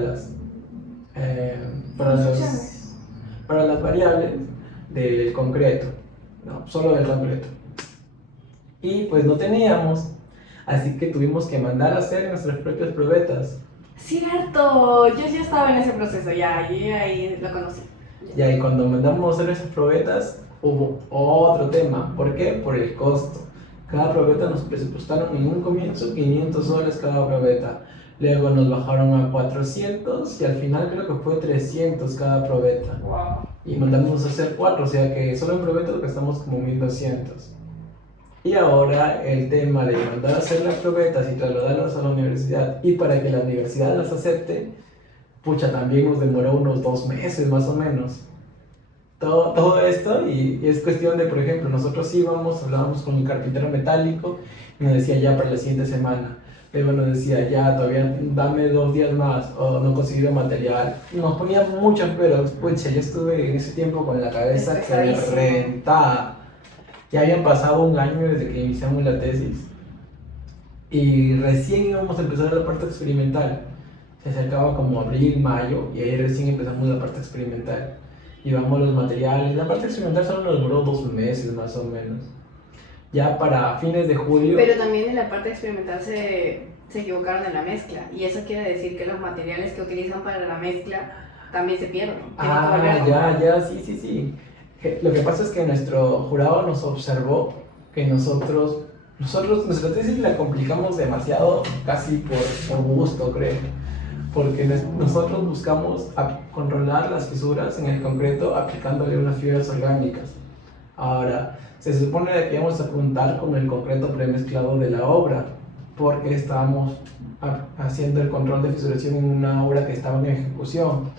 eh, para los- para las variables del concreto, no, solo del concreto. Y pues no teníamos, así que tuvimos que mandar a hacer nuestras propias probetas. Cierto, yo ya estaba en ese proceso, ya, yo ya ahí lo conocí. Y ahí cuando mandamos a hacer esas probetas hubo otro tema. ¿Por qué? Por el costo. Cada probeta nos presupuestaron en un comienzo $500 cada probeta. Luego nos bajaron a 400 y al final creo que fue 300 cada probeta. Wow. Y mandamos a hacer 4, o sea que solo en probeta lo gastamos como 1200. Y ahora el tema de mandar a hacer las probetas y trasladarlas a la universidad y para que la universidad las acepte, pucha, también nos demoró unos 2 meses más o menos. Todo esto y es cuestión de, por ejemplo, nosotros íbamos, hablábamos con el carpintero metálico y nos decía ya para la siguiente semana. Luego nos decía ya, todavía dame 2 días más o no he conseguido material. Nos ponía muchas peros, pucha, yo estuve en ese tiempo con la cabeza que me reventaba. Ya habían pasado un año desde que iniciamos la tesis y recién íbamos a empezar la parte experimental. Se acercaba como abril, mayo y ahí recién empezamos la parte experimental. Llevamos los materiales. La parte experimental solo nos duró 2 meses más o menos. Ya para fines de julio. Pero también en la parte experimental se equivocaron en la mezcla. Y eso quiere decir que los materiales que utilizan para la mezcla también se pierden. Ya, sí. Lo que pasa es que nuestro jurado nos observó que nosotros nuestra tesis la complicamos demasiado, casi por gusto, creo. Porque nosotros buscamos controlar las fisuras en el concreto aplicándole unas fibras orgánicas. Ahora, se supone que íbamos a apuntar con el concreto premezclado de la obra, porque estábamos haciendo el control de fisuración en una obra que estaba en ejecución,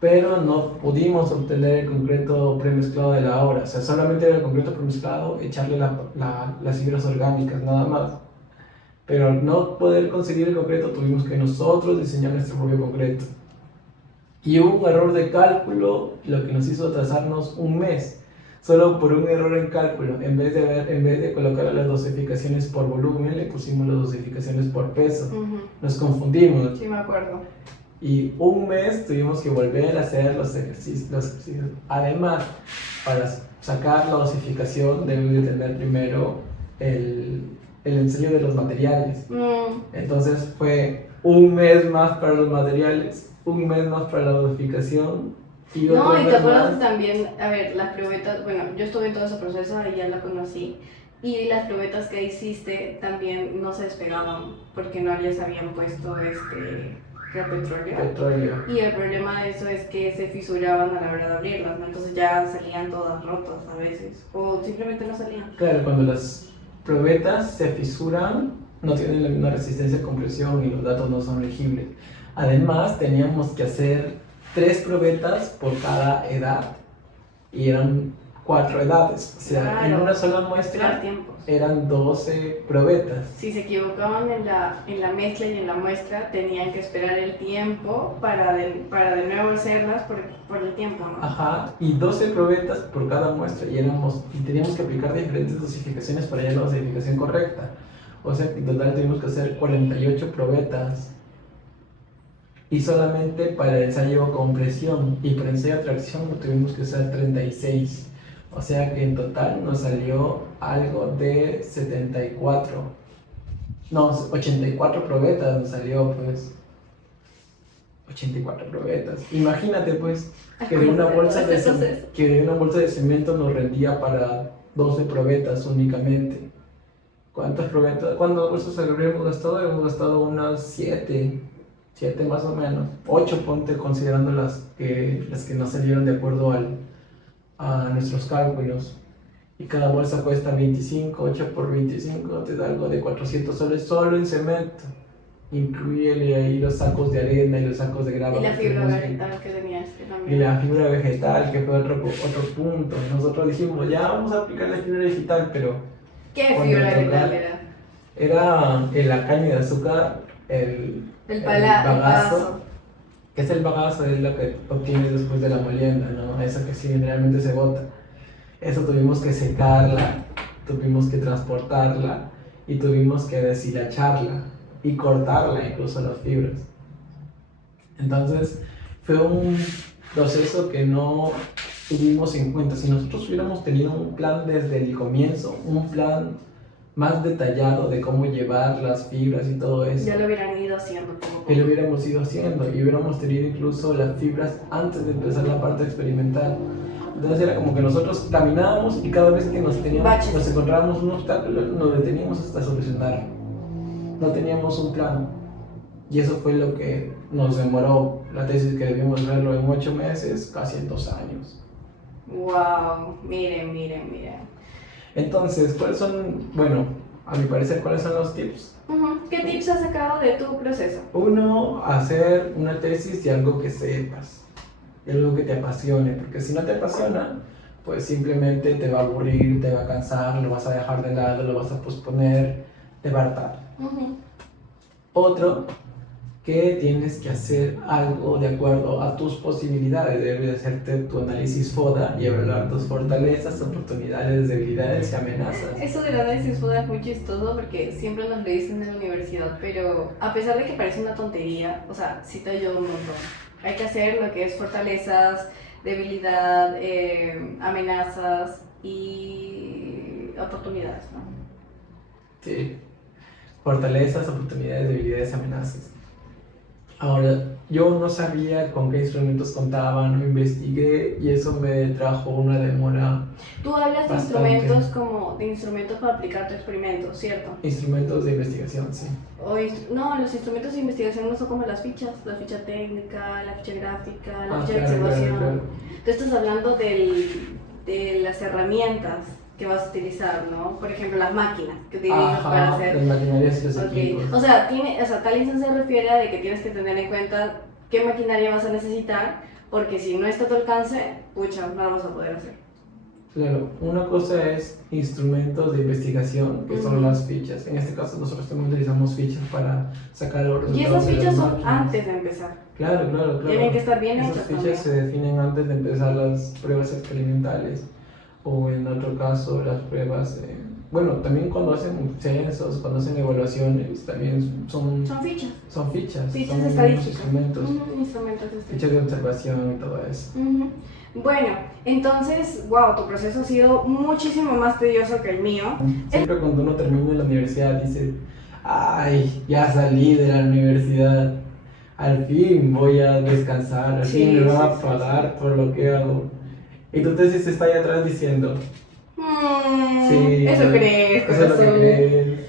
pero no pudimos obtener el concreto premezclado de la obra, o sea, solamente era el concreto premezclado, echarle las fibras orgánicas, nada más. Pero no poder conseguir el concreto, tuvimos que nosotros diseñar nuestro propio concreto. Y hubo un error de cálculo, lo que nos hizo atrasarnos un mes, solo por un error en cálculo. En vez de colocar las dosificaciones por volumen, le pusimos las dosificaciones por peso. Nos confundimos. Sí, me acuerdo. Y un mes tuvimos que volver a hacer los ejercicios. Además, para sacar la dosificación, debes de tener primero el ensayo de los materiales. Entonces fue un mes más para los materiales, un mes más para la dosificación y otro no, y te acuerdas más. también, a ver, las probetas, bueno, yo estuve en todo ese proceso y ya la conocí, y las probetas que hiciste también no se despegaban porque no les habían puesto petróleo. Y el problema de eso es que se fisuraban a la hora de abrirlas, ¿no? Entonces ya salían todas rotas a veces, o simplemente no salían. Claro, cuando las probetas se fisuran, no tienen la misma resistencia a compresión y los datos no son legibles. Además, teníamos que hacer 3 probetas por cada edad y eran 4 edades. O sea, claro, en una sola muestra eran 12 probetas. Si se equivocaban en la mezcla y en la muestra, tenían que esperar el tiempo para de nuevo hacerlas por el tiempo, ¿no? Ajá, y 12 probetas por cada muestra y teníamos que aplicar diferentes dosificaciones para llegar a la dosificación correcta. O sea que en total tuvimos que hacer 48 probetas. Y solamente para el ensayo con presión y para el ensayo de tracción tuvimos que hacer 36. O sea que en total nos salió algo de 74. No, 84 probetas nos salió, pues. 84 probetas. Imagínate, pues, que de una bolsa de cemento nos rendía para 12 probetas únicamente. ¿Cuántas probetas? ¿Cuántas bolsas habríamos gastado? Hemos gastado unas 7 más o menos. 8 ponte, considerando las que no salieron de acuerdo a nuestros cálculos. Y cada bolsa cuesta 25, 8 por 25 te da algo de 400 soles solo en cemento. Incluye ahí los sacos de arena y los sacos de grava. Y la fibra vegetal que tenías que también. Y la fibra vegetal, que fue otro punto. Nosotros dijimos, ya vamos a aplicar la fibra vegetal, pero... ¿Qué fibra vegetal era? Era la caña de azúcar, el bagazo. ¿Qué es el bagazo? Es lo que obtienes después de la molienda, ¿no? Eso que sí, generalmente se bota. Eso tuvimos que secarla, tuvimos que transportarla y tuvimos que deshilacharla y cortarla incluso las fibras. Entonces fue un proceso que no tuvimos en cuenta. Si nosotros hubiéramos tenido un plan desde el comienzo, un plan más detallado de cómo llevar las fibras y todo eso, ya lo hubieran ido haciendo poco a poco. Y lo hubiéramos ido haciendo y hubiéramos tenido incluso las fibras antes de empezar la parte experimental. Entonces era como que nosotros caminábamos y cada vez que nos encontrábamos un obstáculo nos deteníamos hasta solucionarlo. No teníamos un plan. Y eso fue lo que nos demoró la tesis, que debimos verlo en 8 meses, casi en 2 años. Wow, miren. Entonces, ¿cuáles son, bueno, a mi parecer, cuáles son los tips? ¿Qué tips has sacado de tu proceso? Uno, hacer una tesis de algo que sepas, de algo que te apasione, porque si no te apasiona, pues simplemente te va a aburrir, te va a cansar, lo vas a dejar de lado, lo vas a posponer, te va a hartar. Otro, que tienes que hacer algo de acuerdo a tus posibilidades. Debes hacerte tu análisis FODA y evaluar tus fortalezas, oportunidades, debilidades y amenazas. Eso del análisis FODA es muy chistoso porque siempre nos lo dicen en la universidad, pero a pesar de que parece una tontería, o sea, sí te ayuda un montón. Hay que hacer lo que es fortalezas, debilidad, amenazas y oportunidades, ¿no? Sí, fortalezas, oportunidades, debilidades y amenazas. Ahora, yo no sabía con qué instrumentos contaban, no investigué y eso me trajo una demora. Tú hablas bastante. De instrumentos para aplicar tu experimento, ¿cierto? Instrumentos de investigación, sí. No, los instrumentos de investigación no son como las ficha técnica, la ficha gráfica, la ficha de observación. Claro. Tú estás hablando de las herramientas que vas a utilizar, ¿no? Por ejemplo, las máquinas que utilizas para hacer... las maquinarias y los equipos. O sea, tal se refiere a de que tienes que tener en cuenta qué maquinaria vas a necesitar, porque si no está a tu alcance, pucha, no lo vas a poder hacer. Claro, una cosa es instrumentos de investigación, que son las fichas. En este caso nosotros también utilizamos fichas para sacar los resultados. Y esas fichas son antes de empezar. Claro. Tienen que estar bien hechas. Esas fichas se definen antes de empezar las pruebas experimentales. O en otro caso las pruebas, bueno, también cuando hacen censos, cuando hacen evaluaciones, también son fichas. Fichas son estadísticas. Instrumentos. Instrumentos Fichas de observación y todo eso. Bueno, entonces, wow, tu proceso ha sido muchísimo más tedioso que el mío. Siempre cuando uno termina la universidad dice, ay, ya salí de la universidad, al fin voy a descansar, al fin me van a pagar por lo que hago. Y tu tesis está ahí atrás diciendo, sí, eso crees, eso es lo que crees.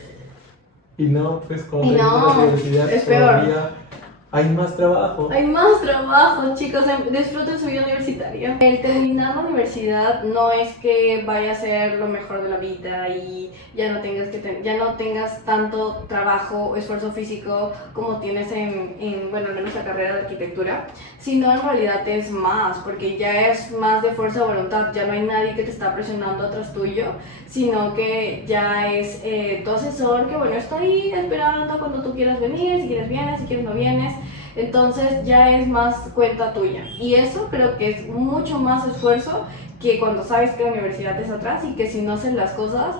Y no, pues cuando termina la universidad es todavía peor. Hay más trabajo. Hay más trabajo, chicos. Disfruten su vida universitaria. El terminar la universidad no es que vaya a ser lo mejor de la vida y ya no tengas tanto trabajo o esfuerzo físico como tienes en nuestra carrera de arquitectura, sino en realidad es más, porque ya es más de fuerza de voluntad. Ya no hay nadie que te está presionando atrás tuyo, sino que ya es tu asesor que está ahí esperando cuando tú quieras venir, si quieres vienes, si quieres no vienes. Entonces ya es más cuenta tuya, y eso creo que es mucho más esfuerzo que cuando sabes que la universidad es atrás y que si no haces las cosas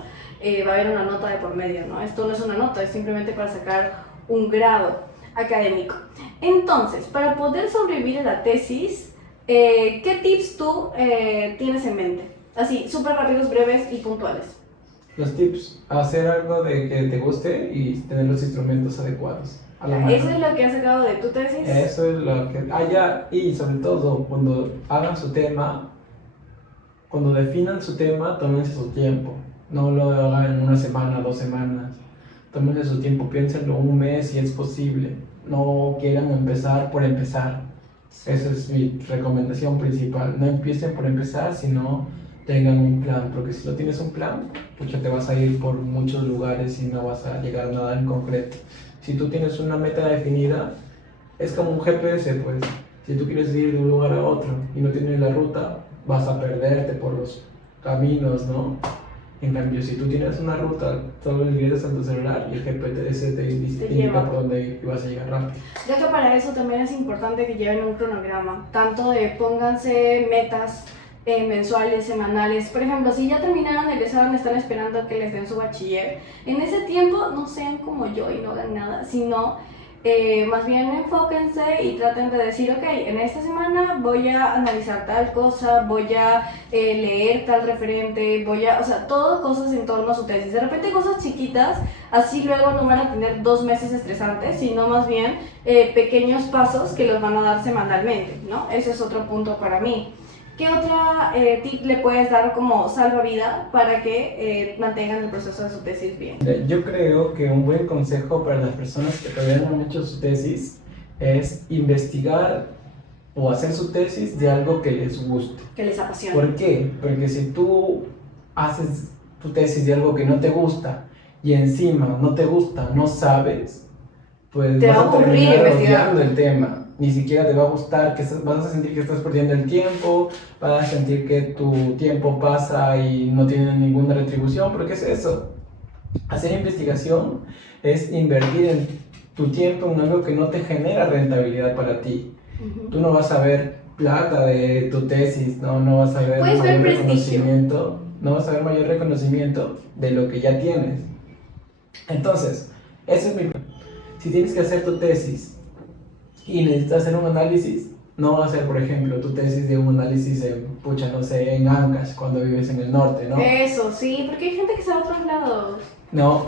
va a haber una nota de por medio, ¿no? Esto no es una nota, es simplemente para sacar un grado académico. Entonces, para poder sobrevivir a la tesis, ¿qué tips tú tienes en mente? Así, súper rápidos, breves y puntuales. Los tips, hacer algo de que te guste y tener los instrumentos adecuados a la mano. ¿Eso es lo que has sacado de tu tesis? Eso es lo que... Ah, ya, y sobre todo, cuando hagan su tema, cuando definan su tema, tómense su tiempo. No lo hagan en una semana, 2 semanas. Tómense su tiempo, piénsenlo un mes si es posible. No quieran empezar por empezar. Esa es mi recomendación principal. No empiecen por empezar, sino tengan un plan. Porque si no tienes un plan, pues ya te vas a ir por muchos lugares y no vas a llegar a nada en concreto. Si tú tienes una meta definida, es como un GPS, pues. Si tú quieres ir de un lugar a otro y no tienes la ruta, vas a perderte por los caminos, ¿no? En cambio, si tú tienes una ruta, solo le ingresas a tu celular y el GPS te indica por dónde vas a llegar rápido. Creo que para eso también es importante que lleven un cronograma, tanto de pónganse metas mensuales, semanales. Por ejemplo, si ya terminaron el examen, están esperando a que les den su bachiller, en ese tiempo no sean como yo y no hagan nada, sino más bien enfóquense y traten de decir, ok, en esta semana voy a analizar tal cosa, voy a leer tal referente, o sea, todo cosas en torno a su tesis. De repente cosas chiquitas, así luego no van a tener 2 meses estresantes, sino más bien pequeños pasos que los van a dar semanalmente, ¿no? Ese es otro punto para mí. ¿Qué otra tip le puedes dar como salvavidas para que mantengan el proceso de su tesis bien? Yo creo que un buen consejo para las personas que todavía no han hecho su tesis es investigar o hacer su tesis de algo que les guste. Que les apasione. ¿Por qué? Porque si tú haces tu tesis de algo que no te gusta y encima no te gusta, no sabes, pues te vas va a aburrir terminar investigar odiando el tema. Ni siquiera te va a gustar, vas a sentir que estás perdiendo el tiempo, vas a sentir que tu tiempo pasa y no tiene ninguna retribución, porque es eso. Hacer investigación es invertir en tu tiempo en algo que no te genera rentabilidad para ti. Tú no vas a ver plata de tu tesis, no vas a ver mayor reconocimiento, no vas a ver mayor reconocimiento de lo que ya tienes. Entonces, ese es mi... Si tienes que hacer tu tesis y necesitas hacer un análisis, no va a ser, por ejemplo, tu tesis de un análisis en Ancash, cuando vives en el norte, ¿no? Eso, sí, porque hay gente que se va a otros lados. No,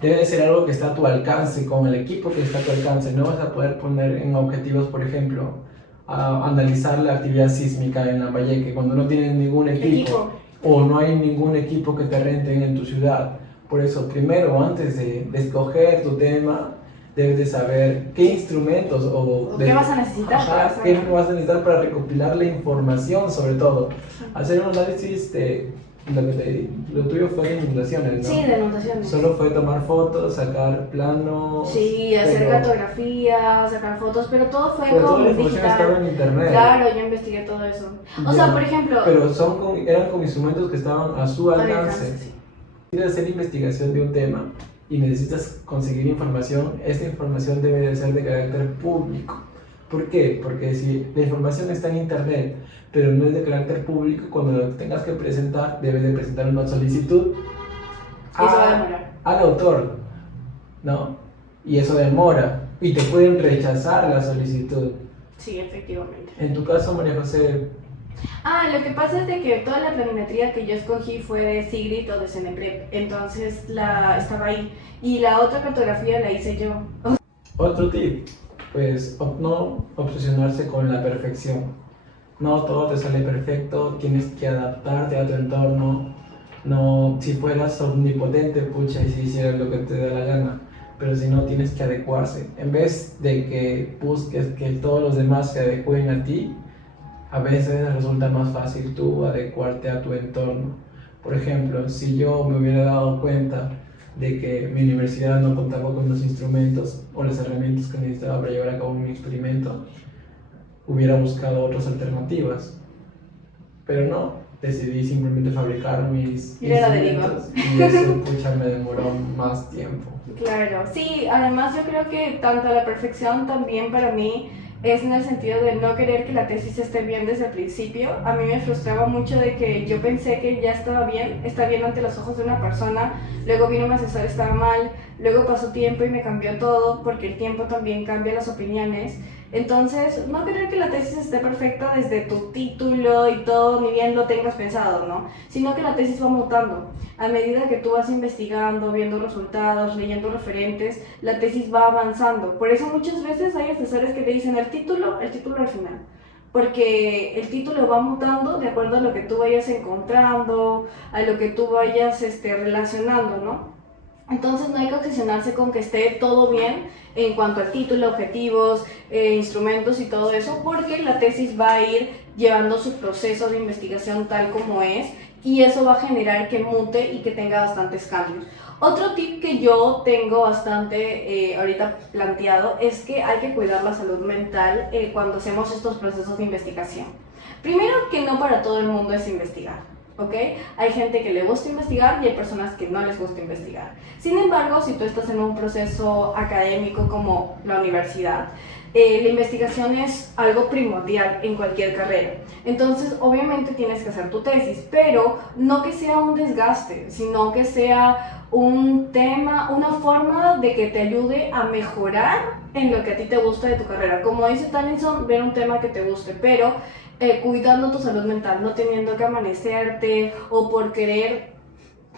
debe de ser algo que está a tu alcance, con el equipo que está a tu alcance. No vas a poder poner en objetivos, por ejemplo, a analizar la actividad sísmica en Lambayeque cuando no tienes ningún equipo o no hay ningún equipo que te renten en tu ciudad. Por eso, primero, antes de escoger tu tema, debes de saber qué instrumentos o qué vas a necesitar. Qué vas a necesitar para recopilar la información, sobre todo. Hacer un análisis de lo tuyo fue de inundaciones, ¿no? Sí, de inundaciones. Solo fue tomar fotos, sacar planos. Sí, hacer cartografía, sacar fotos, pero todo fue pero como toda la información digital. estaba en internet. Claro, yo investigué todo eso. O sea, por ejemplo... Pero eran con instrumentos que estaban a su alcance. Sí. Si quieres hacer investigación de un tema y necesitas conseguir información, esta información debe de ser de carácter público. ¿Por qué? Porque si la información está en internet, pero no es de carácter público, cuando lo tengas que presentar, debes de presentar una solicitud al autor, ¿no? Y eso demora, y te pueden rechazar la solicitud. Sí, efectivamente. En tu caso, María José... lo que pasa es de que toda la planimetría que yo escogí fue de Sigrid o de Ceneprep, entonces estaba ahí, y la otra cartografía la hice yo. Otro tip, pues no obsesionarse con la perfección. No todo te sale perfecto, tienes que adaptarte a tu entorno. No, si fueras omnipotente, pucha, y si hicieras lo que te da la gana, pero si no, tienes que adecuarse. En vez de que busques que todos los demás se adecúen a ti, a veces resulta más fácil tú adecuarte a tu entorno. Por ejemplo, si yo me hubiera dado cuenta de que mi universidad no contaba con los instrumentos o las herramientas que necesitaba para llevar a cabo mi experimento, hubiera buscado otras alternativas. Pero no, decidí simplemente fabricar mis instrumentos y eso me demoró más tiempo. Claro, sí, además yo creo que tanto la perfección también para mí es en el sentido de no querer que la tesis esté bien desde el principio. A mí me frustraba mucho de que yo pensé que ya estaba bien, está bien ante los ojos de una persona, luego vino mi asesor, estaba mal, luego pasó tiempo y me cambió todo, porque el tiempo también cambia las opiniones. Entonces, no querer que la tesis esté perfecta desde tu título y todo, ni bien lo tengas pensado, ¿no? Sino que la tesis va mutando. A medida que tú vas investigando, viendo resultados, leyendo referentes, la tesis va avanzando. Por eso muchas veces hay asesores que te dicen el título al final. Porque el título va mutando de acuerdo a lo que tú vayas encontrando, a lo que tú vayas relacionando, ¿no? Entonces no hay que obsesionarse con que esté todo bien en cuanto al título, objetivos, instrumentos y todo eso, porque la tesis va a ir llevando su proceso de investigación tal como es, y eso va a generar que mute y que tenga bastantes cambios. Otro tip que yo tengo bastante ahorita planteado es que hay que cuidar la salud mental cuando hacemos estos procesos de investigación. Primero, que no para todo el mundo es investigar. ¿Ok? Hay gente que le gusta investigar y hay personas que no les gusta investigar. Sin embargo, si tú estás en un proceso académico como la universidad, la investigación es algo primordial en cualquier carrera. Entonces, obviamente tienes que hacer tu tesis, pero no que sea un desgaste, sino que sea un tema, una forma de que te ayude a mejorar en lo que a ti te gusta de tu carrera. Como dice Talinson, ver un tema que te guste, pero cuidando tu salud mental, no teniendo que amanecerte o por querer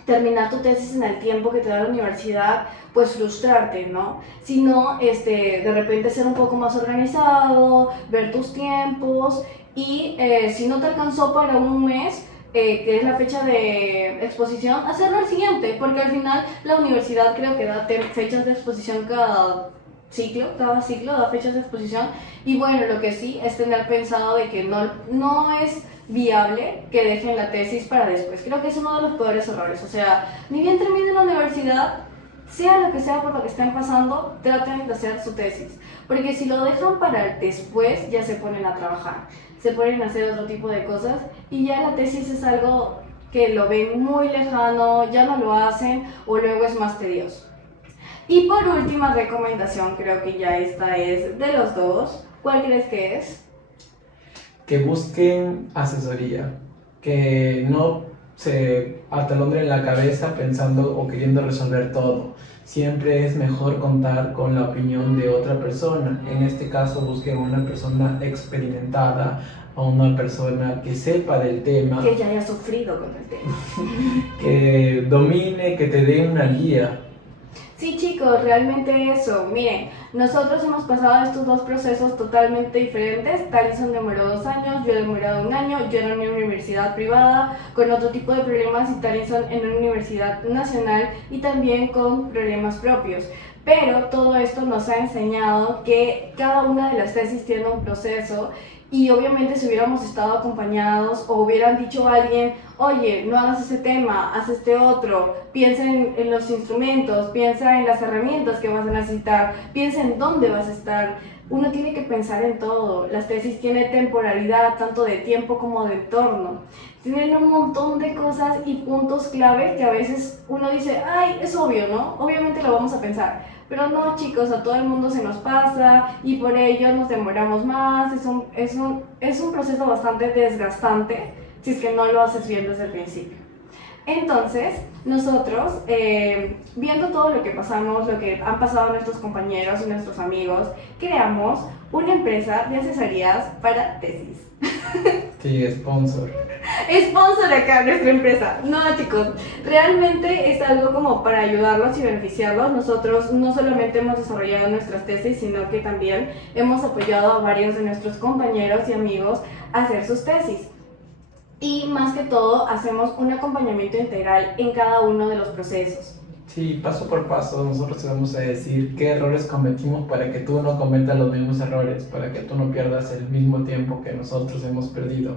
terminar tu tesis en el tiempo que te da la universidad, pues frustrarte, ¿no? Sino de repente ser un poco más organizado, ver tus tiempos y si no te alcanzó para un mes, que es la fecha de exposición, hacerlo al siguiente, porque al final la universidad creo que da fechas de exposición cada ciclo da fechas de exposición, y bueno, lo que sí es tener pensado de que no es viable que dejen la tesis para después. Creo que es uno de los peores errores, o sea, ni bien terminen la universidad, sea lo que sea por lo que estén pasando, traten de hacer su tesis, porque si lo dejan para después, ya se ponen a trabajar, se ponen a hacer otro tipo de cosas, y ya la tesis es algo que lo ven muy lejano, ya no lo hacen, o luego es más tedioso. Y por última recomendación, creo que ya esta es de los dos. ¿Cuál crees que es? Que busquen asesoría, que no se atalondren la cabeza pensando o queriendo resolver todo. Siempre es mejor contar con la opinión de otra persona. En este caso, busquen una persona experimentada, a una persona que sepa del tema, que ya haya sufrido con el tema, que domine, que te dé una guía. Sí, chicos, realmente eso. Miren, nosotros hemos pasado estos dos procesos totalmente diferentes. Talinson demoró 2 años, yo he demorado 1 año, yo en una universidad privada con otro tipo de problemas, y Talinson en una universidad nacional y también con problemas propios. Pero todo esto nos ha enseñado que cada una de las tesis tiene un proceso, y obviamente si hubiéramos estado acompañados o hubieran dicho a alguien, oye, no hagas ese tema, haz este otro, piensa en los instrumentos, piensa en las herramientas que vas a necesitar, piensa en dónde vas a estar. Uno tiene que pensar en todo. Las tesis tienen temporalidad, tanto de tiempo como de entorno. Tienen un montón de cosas y puntos clave que a veces uno dice, ay, es obvio, ¿no? Obviamente lo vamos a pensar. Pero no, chicos, a todo el mundo se nos pasa y por ello nos demoramos más. Es un proceso bastante desgastante si es que no lo haces bien desde el principio. Entonces, nosotros, viendo todo lo que pasamos, lo que han pasado nuestros compañeros y nuestros amigos, creamos una empresa de asesorías para tesis. Sí, sponsor. Sponsor acá nuestra empresa. No, chicos, realmente es algo como para ayudarlos y beneficiarlos. Nosotros no solamente hemos desarrollado nuestras tesis, sino que también hemos apoyado a varios de nuestros compañeros y amigos a hacer sus tesis. Y más que todo, hacemos un acompañamiento integral en cada uno de los procesos. Sí, paso por paso nosotros te vamos a decir qué errores cometimos para que tú no cometas los mismos errores, para que tú no pierdas el mismo tiempo que nosotros hemos perdido.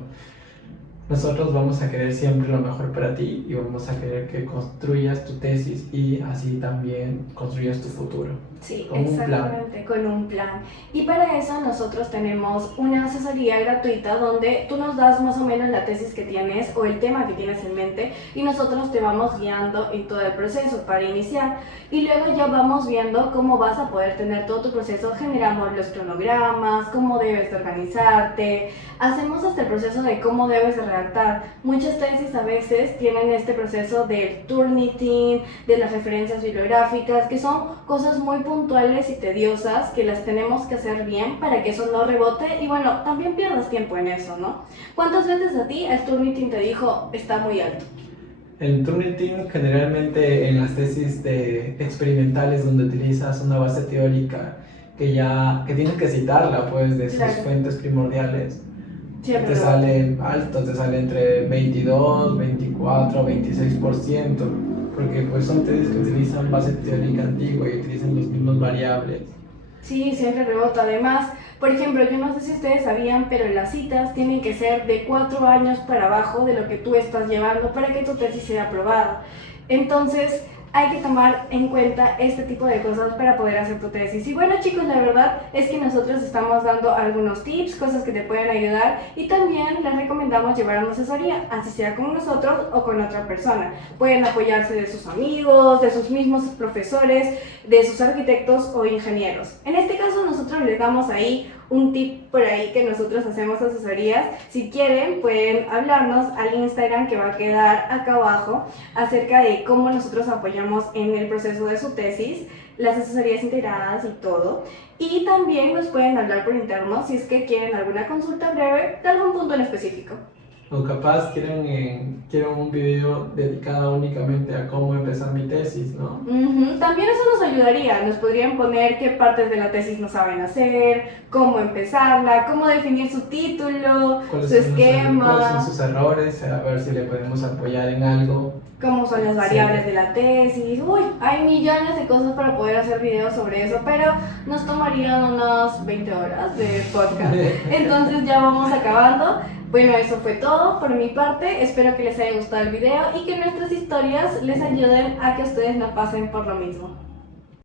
nosotros vamos a querer siempre lo mejor para ti y vamos a querer que construyas tu tesis y así también construyas tu futuro. Sí, Con un plan. exactamente, con un plan. Y para eso nosotros tenemos una asesoría gratuita donde tú nos das más o menos la tesis que tienes o el tema que tienes en mente y nosotros te vamos guiando en todo el proceso para iniciar. Y luego ya vamos viendo cómo vas a poder tener todo tu proceso, generamos los cronogramas, cómo debes de organizarte, hacemos hasta el proceso de cómo debes de redactar. Muchas tesis a veces tienen este proceso del Turnitin, de las referencias bibliográficas, que son cosas muy puntuales y tediosas que las tenemos que hacer bien para que eso no rebote y bueno, también pierdas tiempo en eso, ¿no? ¿Cuántas veces a ti el Turnitin te dijo está muy alto? El Turnitin generalmente en las tesis experimentales donde utilizas una base teórica que tienes que citarla pues de sus Claro. fuentes primordiales, Siempre te lo sale alto, te sale entre 22, 24, 26%, porque pues son tesis que utilizan base teórica antigua y utilizan los mismos variables. Sí, siempre rebota. Además, por ejemplo, yo no sé si ustedes sabían, pero las citas tienen que ser de 4 años para abajo de lo que tú estás llevando para que tu tesis sea aprobada. Entonces, hay que tomar en cuenta este tipo de cosas para poder hacer tu tesis. Y bueno, chicos, la verdad es que nosotros estamos dando algunos tips, cosas que te pueden ayudar y también les recomendamos llevar una asesoría, así sea con nosotros o con otra persona. Pueden apoyarse de sus amigos, de sus mismos profesores, de sus arquitectos o ingenieros. En este caso, nosotros les damos ahí un tip por ahí que nosotros hacemos asesorías. Si quieren, pueden hablarnos al Instagram que va a quedar acá abajo acerca de cómo nosotros apoyamos en el proceso de su tesis, las asesorías integradas y todo. Y también nos pueden hablar por interno si es que quieren alguna consulta breve de algún punto en específico. O capaz quieren un video dedicado únicamente a cómo empezar mi tesis, ¿no? También eso nos ayudaría, nos podrían poner qué partes de la tesis no saben hacer, cómo empezarla, cómo definir su título, su esquema, cuáles son sus errores, a ver si le podemos apoyar en algo. cómo son las variables de la tesis. Uy, hay millones de cosas para poder hacer videos sobre eso, pero nos tomarían unas 20 horas de podcast. Entonces ya vamos acabando. Bueno, eso fue todo por mi parte. Espero que les haya gustado el video y que nuestras historias les ayuden a que ustedes no pasen por lo mismo.